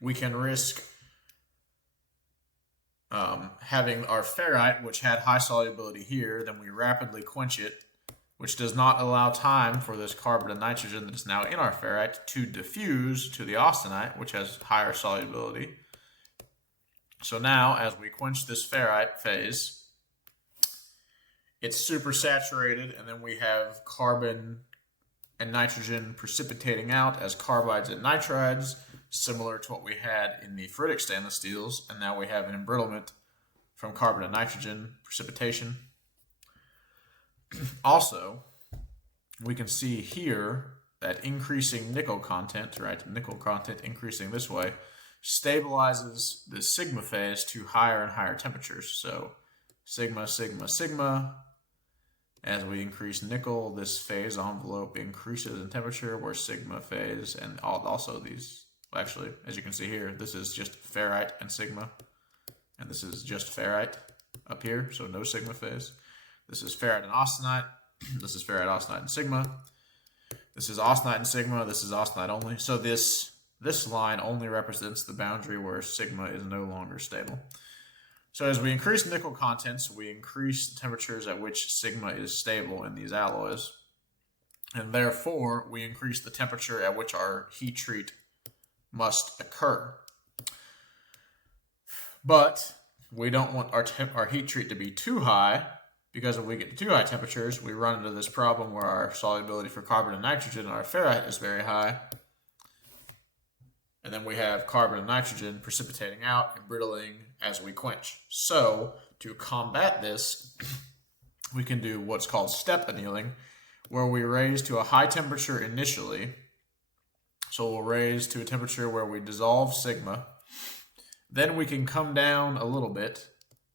we can risk having our ferrite, which had high solubility here, then we rapidly quench it, which does not allow time for this carbon and nitrogen that is now in our ferrite to diffuse to the austenite, which has higher solubility. So now, as we quench this ferrite phase, it's super saturated, and then we have carbon and nitrogen precipitating out as carbides and nitrides, similar to what we had in the ferritic stainless steels, and now we have an embrittlement from carbon and nitrogen precipitation. Also, we can see here that increasing nickel content, right, nickel content increasing this way, stabilizes the sigma phase to higher and higher temperatures. So sigma, sigma, sigma, As we increase nickel, this phase envelope increases in temperature, where sigma phase and also these, actually, as you can see here, this is just ferrite and sigma, and this is just ferrite up here, so no sigma phase. This is ferrite and austenite. This is ferrite, austenite, and sigma. This is austenite and sigma. This is austenite only. So this line only represents the boundary where sigma is no longer stable. So as we increase nickel contents, we increase the temperatures at which sigma is stable in these alloys. And therefore, we increase the temperature at which our heat treat must occur. But we don't want our heat treat to be too high, because if we get to too high temperatures, we run into this problem where our solubility for carbon and nitrogen in our ferrite is very high. And then we have carbon and nitrogen precipitating out and brittling as we quench. So to combat this, we can do what's called step annealing, where we raise to a high temperature initially. So we'll raise to a temperature where we dissolve sigma. Then we can come down a little bit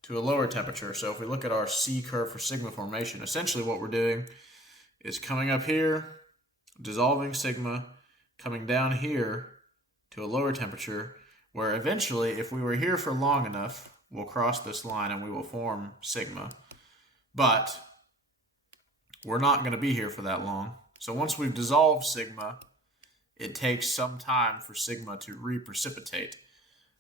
to a lower temperature. So if we look at our C curve for sigma formation, essentially what we're doing is coming up here, dissolving sigma, coming down here to a lower temperature, where eventually, if we were here for long enough, we'll cross this line and we will form sigma. But we're not going to be here for that long. So once we've dissolved sigma, it takes some time for sigma to re-precipitate.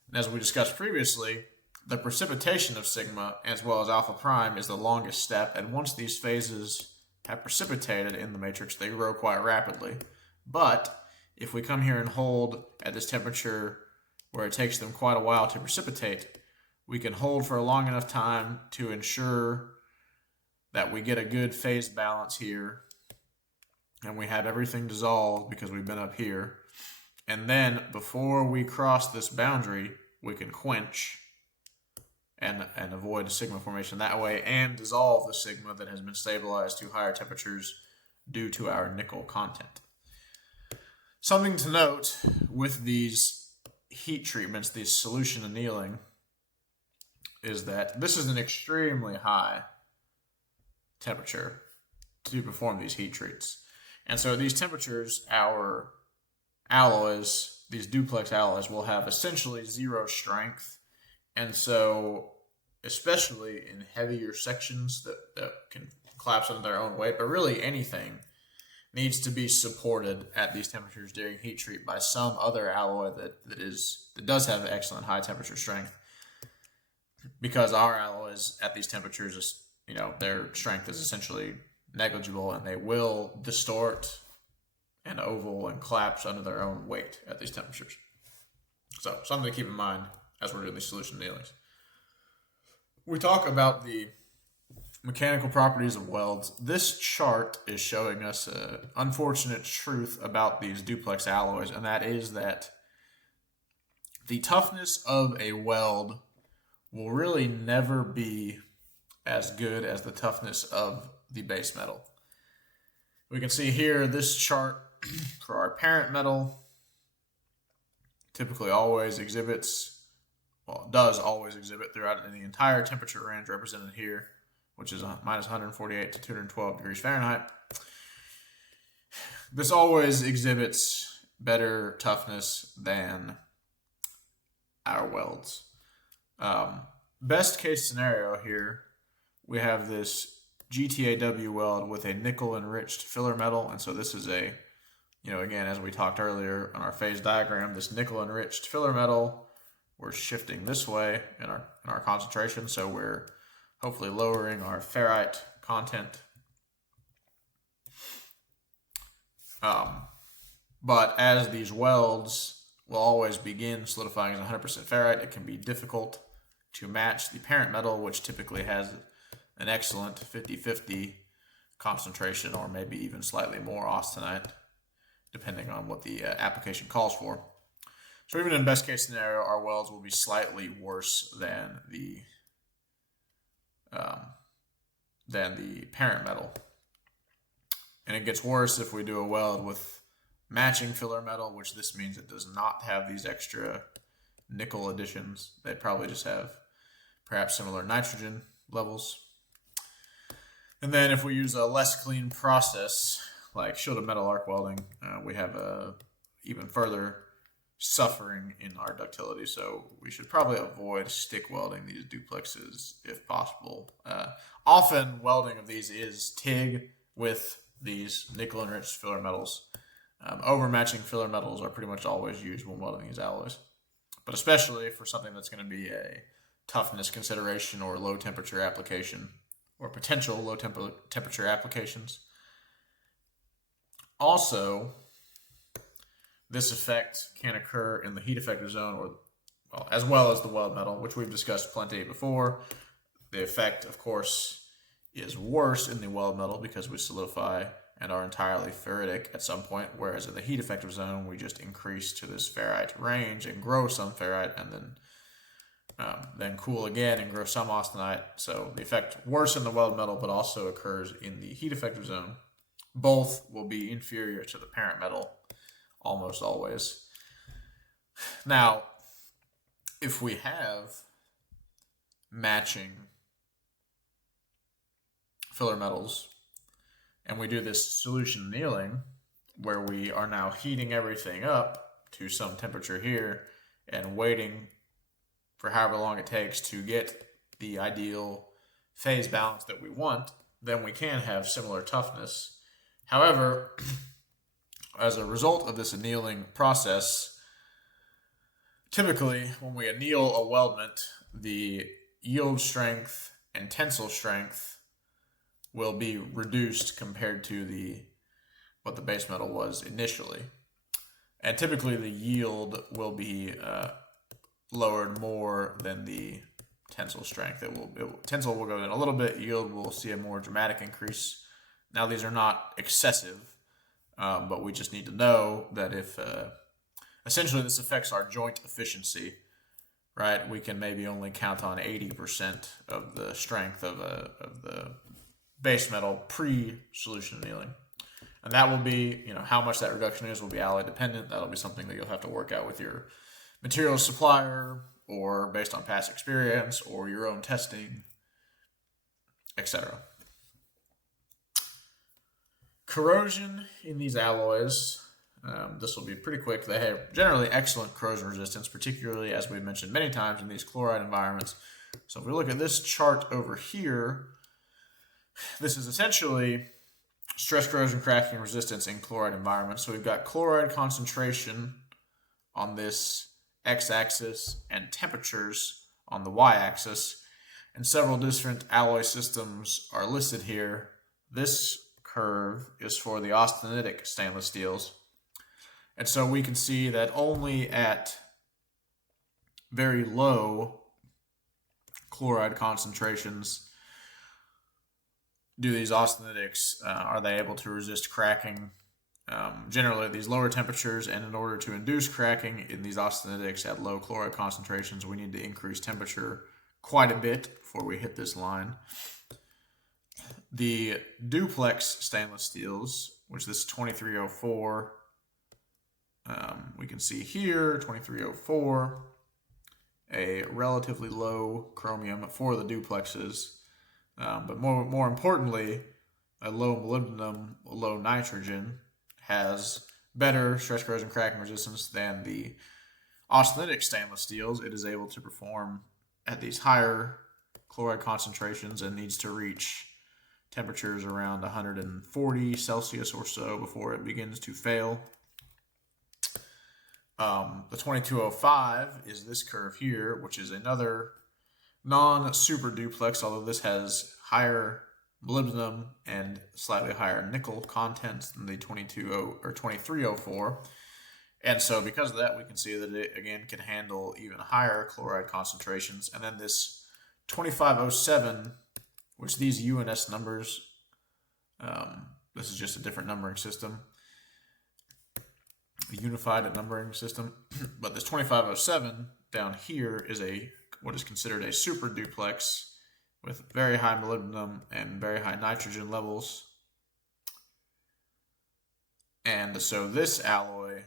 And as we discussed previously, the precipitation of sigma, as well as alpha prime, is the longest step, and once these phases have precipitated in the matrix, they grow quite rapidly. But if we come here and hold at this temperature where it takes them quite a while to precipitate, we can hold for a long enough time to ensure that we get a good phase balance here, and we have everything dissolved because we've been up here. And then before we cross this boundary, we can quench and avoid a sigma formation that way, and dissolve the sigma that has been stabilized to higher temperatures due to our nickel content. Something to note with these heat treatments, these solution annealing, is that this is an extremely high temperature to perform these heat treats. And so at these temperatures, our alloys, these duplex alloys, will have essentially zero strength. And so, especially in heavier sections that can collapse under their own weight, but really anything needs to be supported at these temperatures during heat treat by some other alloy that does have excellent high temperature strength. Because our alloys at these temperatures, their strength is essentially negligible, and they will distort and oval and collapse under their own weight at these temperatures. So something to keep in mind as we're doing these solution annealings. We talk about the mechanical properties of welds. This chart is showing us an unfortunate truth about these duplex alloys, and that is that the toughness of a weld will really never be as good as the toughness of the base metal. We can see here this chart for our parent metal typically always exhibits, does always exhibit throughout the entire temperature range represented here, which is minus 148 to 212 degrees Fahrenheit. This always exhibits better toughness than our welds. Best case scenario here, we have this GTAW weld with a nickel enriched filler metal, and so this is a, again, as we talked earlier on our phase diagram, this nickel enriched filler metal, we're shifting this way in our concentration, so we're hopefully lowering our ferrite content. But as these welds will always begin solidifying as 100% ferrite, it can be difficult to match the parent metal, which typically has an excellent 50-50 concentration, or maybe even slightly more austenite, depending on what the application calls for. So even in best case scenario, our welds will be slightly worse than the parent metal. And it gets worse if we do a weld with matching filler metal, which this means it does not have these extra nickel additions. They probably just have perhaps similar nitrogen levels. And then if we use a less clean process, like shielded metal arc welding, we have a even further suffering in our ductility. So we should probably avoid stick welding these duplexes if possible. Often welding of these is TIG with these nickel enriched filler metals. Overmatching filler metals are pretty much always used when welding these alloys, but especially for something that's going to be a toughness consideration or low temperature application or potential low temperature applications. Also, this effect can occur in the heat effective zone, or well, as well as the weld metal, which we've discussed plenty before. The effect, of course, is worse in the weld metal because we solidify and are entirely ferritic at some point, whereas in the heat effective zone, we just increase to this ferrite range and grow some ferrite, and then cool again and grow some austenite. So the effect worse in the weld metal, but also occurs in the heat effective zone. Both will be inferior to the parent metal almost always. Now, if we have matching filler metals and we do this solution annealing, where we are now heating everything up to some temperature here and waiting for however long it takes to get the ideal phase balance that we want, then we can have similar toughness. However, as a result of this annealing process, typically when we anneal a weldment, the yield strength and tensile strength will be reduced compared to what the base metal was initially. And typically the yield will be lowered more than the tensile strength. Tensile will go in a little bit, yield will see a more dramatic increase. Now these are not excessive, but we just need to know that if essentially this affects our joint efficiency, right? We can maybe only count on 80% of the strength of the base metal pre-solution annealing. And that will be, how much that reduction is will be alloy dependent. That'll be something that you'll have to work out with your materials supplier or based on past experience or your own testing, etc. Corrosion in these alloys, this will be pretty quick. They have generally excellent corrosion resistance, particularly as we've mentioned many times in these chloride environments. So if we look at this chart over here, this is essentially stress corrosion cracking resistance in chloride environments. So we've got chloride concentration on this x-axis and temperatures on the y-axis, and several different alloy systems are listed here. This curve is for the austenitic stainless steels. And so we can see that only at very low chloride concentrations do these austenitics, are they able to resist cracking. Generally at these lower temperatures, and in order to induce cracking in these austenitics at low chloride concentrations, we need to increase temperature quite a bit before we hit this line. The Duplex stainless steels, which this is 2304, we can see here 2304, a relatively low chromium for the duplexes, but more importantly, a low molybdenum, low nitrogen, has better stress corrosion cracking resistance than the austenitic stainless steels. It is able to perform at these higher chloride concentrations and needs to reach temperatures around 140 Celsius or so before it begins to fail. The 2205 is this curve here, which is another non-super duplex, although this has higher molybdenum and slightly higher nickel content than the 2304. And so because of that, we can see that it again can handle even higher chloride concentrations. And then this 2507, which these UNS numbers, this is just a different numbering system, a unified numbering system. But this 2507 down here is what is considered a super duplex with very high molybdenum and very high nitrogen levels. And so this alloy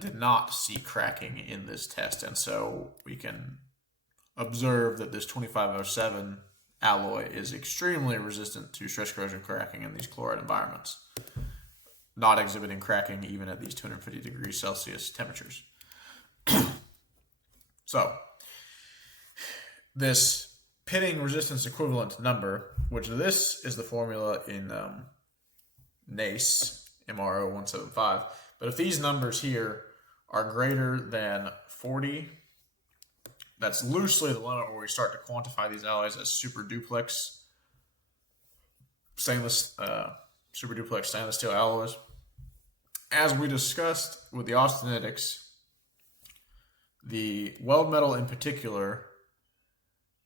did not see cracking in this test. And so we can observe that this 2507 alloy is extremely resistant to stress corrosion cracking in these chloride environments, not exhibiting cracking even at these 250 degrees Celsius temperatures. So, this pitting resistance equivalent number, which this is the formula in NACE, MRO 175, but if these numbers here are greater than 40, that's loosely the limit where we start to quantify these alloys as super duplex stainless steel alloys. As we discussed with the austenitics, the weld metal in particular,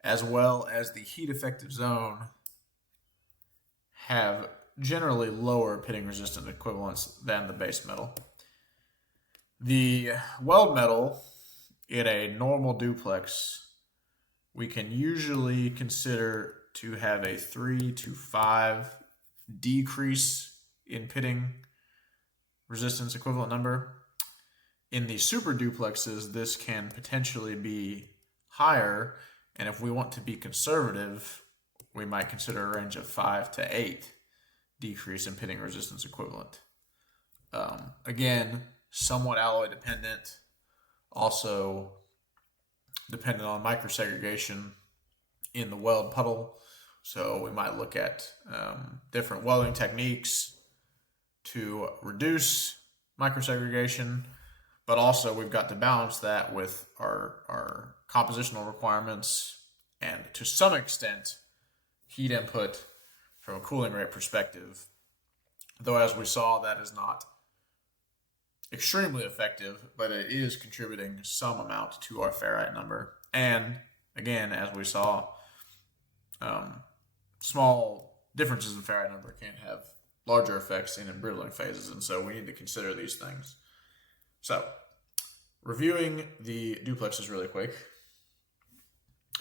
as well as the heat effective zone, have generally lower pitting resistant equivalents than the base metal. The weld metal in a normal duplex, we can usually consider to have a 3 to 5 decrease in pitting resistance equivalent number. In the super duplexes, this can potentially be higher, and if we want to be conservative, we might consider a range of 5 to 8 decrease in pitting resistance equivalent. Again, somewhat alloy dependent, also dependent on microsegregation in the weld puddle. So we might look at different welding techniques to reduce microsegregation, but also we've got to balance that with our compositional requirements and to some extent heat input from a cooling rate perspective. Though as we saw, that is not extremely effective, but it is contributing some amount to our ferrite number. And again, as we saw, small differences in ferrite number can have larger effects in embrittling phases, and so we need to consider these things. So, reviewing the duplexes really quick.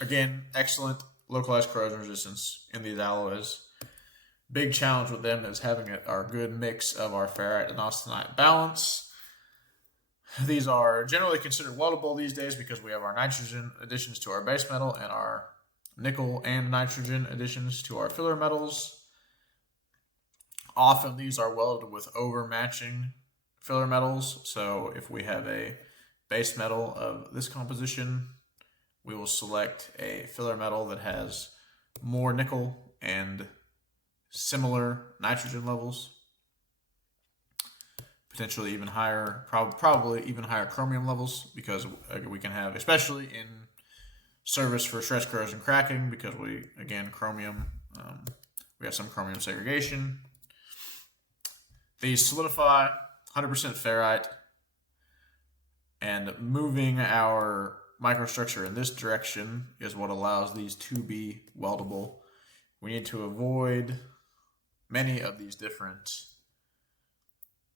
Again, excellent localized corrosion resistance in these alloys. Big challenge with them is having our good mix of our ferrite and austenite balance. These are generally considered weldable these days because we have our nitrogen additions to our base metal and our nickel and nitrogen additions to our filler metals. Often these are welded with overmatching filler metals. So if we have a base metal of this composition, we will select a filler metal that has more nickel and similar nitrogen levels, potentially even higher, probably even higher chromium levels, because we can have, especially in service for stress corrosion cracking, because chromium, we have some chromium segregation. These solidify 100% ferrite, and moving our microstructure in this direction is what allows these to be weldable. We need to avoid many of these different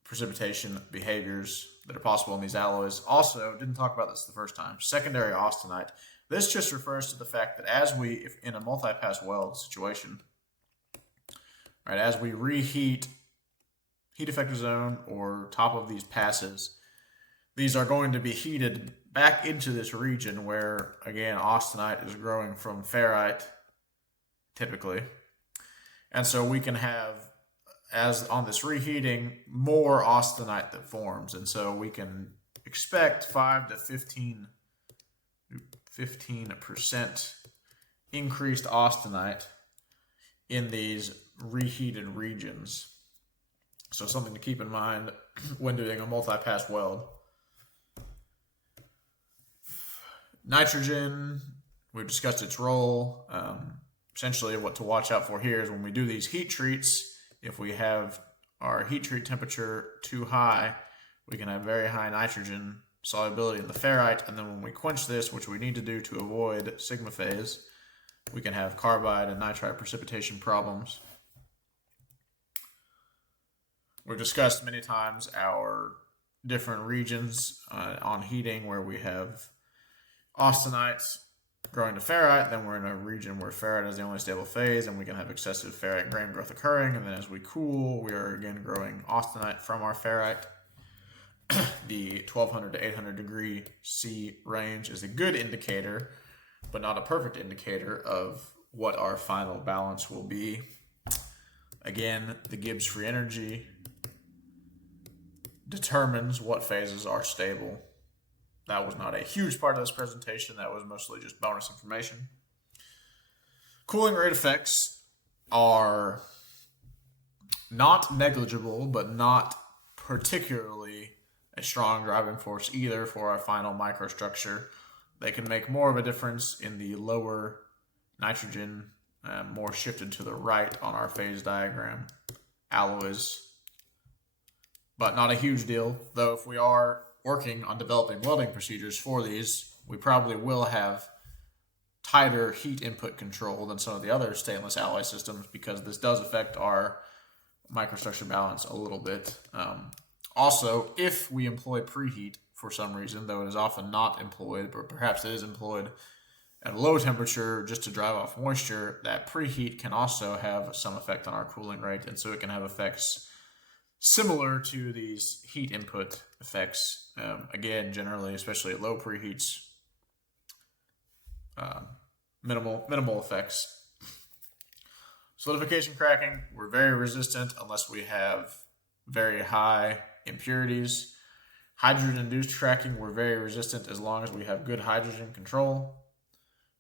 precipitation behaviors that are possible in these alloys. Also, didn't talk about this the first time, secondary austenite. This just refers to the fact that if in a multi-pass weld situation, right, as we reheat heat effective zone or top of these passes, these are going to be heated back into this region where, again, austenite is growing from ferrite, typically. And so we can have, as on this reheating, more austenite that forms. And so we can expect 5 to 15% increased austenite in these reheated regions. So something to keep in mind when doing a multi-pass weld. Nitrogen, we've discussed its role. Essentially what to watch out for here is when we do these heat treats, if we have our heat treat temperature too high, we can have very high nitrogen solubility in the ferrite, and then when we quench this, which we need to do to avoid sigma phase, we can have carbide and nitride precipitation problems. We've discussed many times our different regions on heating where we have austenites growing to ferrite, then we're in a region where ferrite is the only stable phase, and we can have excessive ferrite grain growth occurring, and then as we cool, we are again growing austenite from our ferrite. The 1200 to 800 degree C range is a good indicator, but not a perfect indicator of what our final balance will be. Again, the Gibbs free energy determines what phases are stable. That was not a huge part of this presentation. That was mostly just bonus information. Cooling rate effects are not negligible, but not particularly a strong driving force either for our final microstructure. They can make more of a difference in the lower nitrogen, more shifted to the right on our phase diagram alloys, but not a huge deal. Though if we are working on developing welding procedures for these, we probably will have tighter heat input control than some of the other stainless alloy systems, because this does affect our microstructure balance a little bit. Also, if we employ preheat for some reason, though it is often not employed, but perhaps it is employed at a low temperature just to drive off moisture, that preheat can also have some effect on our cooling rate, and so it can have effects similar to these heat input effects. Again, generally, especially at low preheats, minimal effects. Solidification cracking, we're very resistant unless we have very high impurities. Hydrogen-induced cracking, we're very resistant as long as we have good hydrogen control.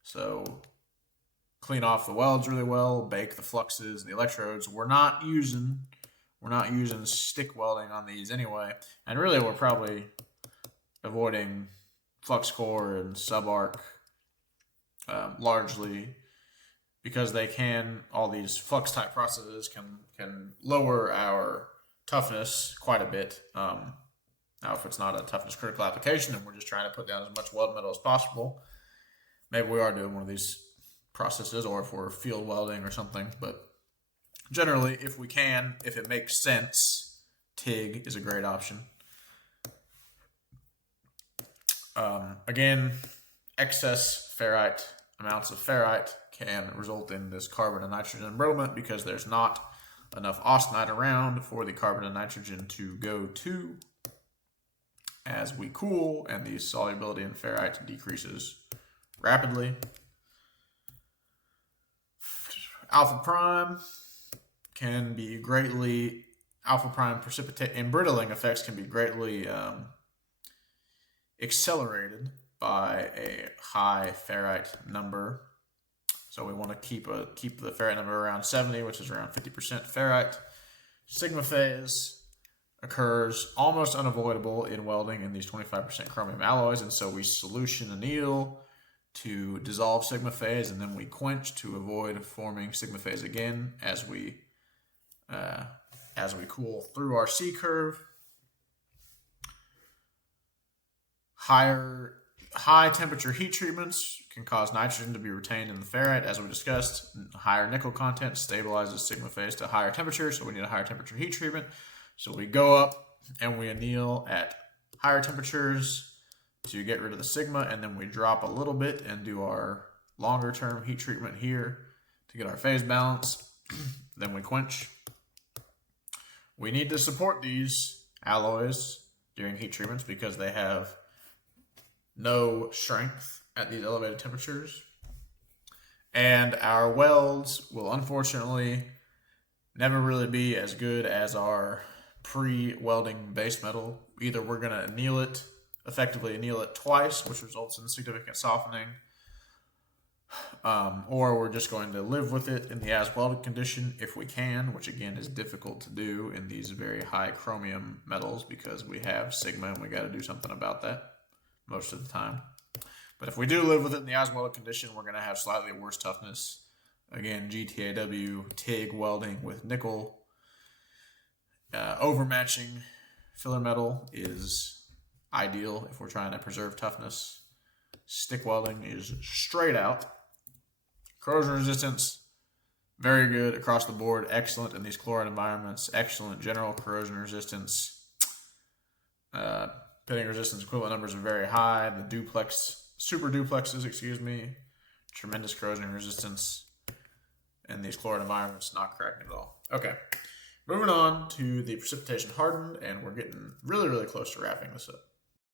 So clean off the welds really well, bake the fluxes and the electrodes. We're not using stick welding on these anyway, and really we're probably avoiding flux core and subarc largely because all these flux type processes can lower our toughness quite a bit. Now, if it's not a toughness critical application and we're just trying to put down as much weld metal as possible, maybe we are doing one of these processes, or if we're field welding or something. But generally, if it makes sense, TIG is a great option. Again, excess ferrite, amounts of ferrite can result in this carbon and nitrogen embrittlement because there's not enough austenite around for the carbon and nitrogen to go to as we cool, and the solubility in ferrite decreases rapidly. Alpha prime precipitate embrittling effects can be greatly accelerated by a high ferrite number. So we want to keep the ferrite number around 70, which is around 50% ferrite. Sigma phase occurs almost unavoidable in welding in these 25% chromium alloys, and so we solution anneal to dissolve sigma phase, and then we quench to avoid forming sigma phase again as we cool through our C curve. High temperature heat treatments can cause nitrogen to be retained in the ferrite, as we discussed. Higher nickel content stabilizes sigma phase to higher temperature, so we need a higher temperature heat treatment. So we go up and we anneal at higher temperatures to get rid of the sigma, and then we drop a little bit and do our longer term heat treatment here to get our phase balance. Then we quench. We need to support these alloys during heat treatments because they have no strength at these elevated temperatures. And our welds will unfortunately never really be as good as our pre-welding base metal. Either we're going to effectively anneal it twice, which results in significant softening, or we're just going to live with it in the as-welded condition if we can, which again is difficult to do in these very high chromium metals because we have sigma and we got to do something about that most of the time. But if we do live with it in the as-welded condition, we're going to have slightly worse toughness. Again, GTAW TIG welding with nickel overmatching filler metal is ideal if we're trying to preserve toughness. Stick welding is straight out. Corrosion resistance, very good across the board. Excellent in these chloride environments. Excellent general corrosion resistance. Pitting resistance equivalent numbers are very high. The super duplexes, tremendous corrosion resistance. And these chloride environments not cracking at all. Okay, moving on to the precipitation hardened, and we're getting really, really close to wrapping this up.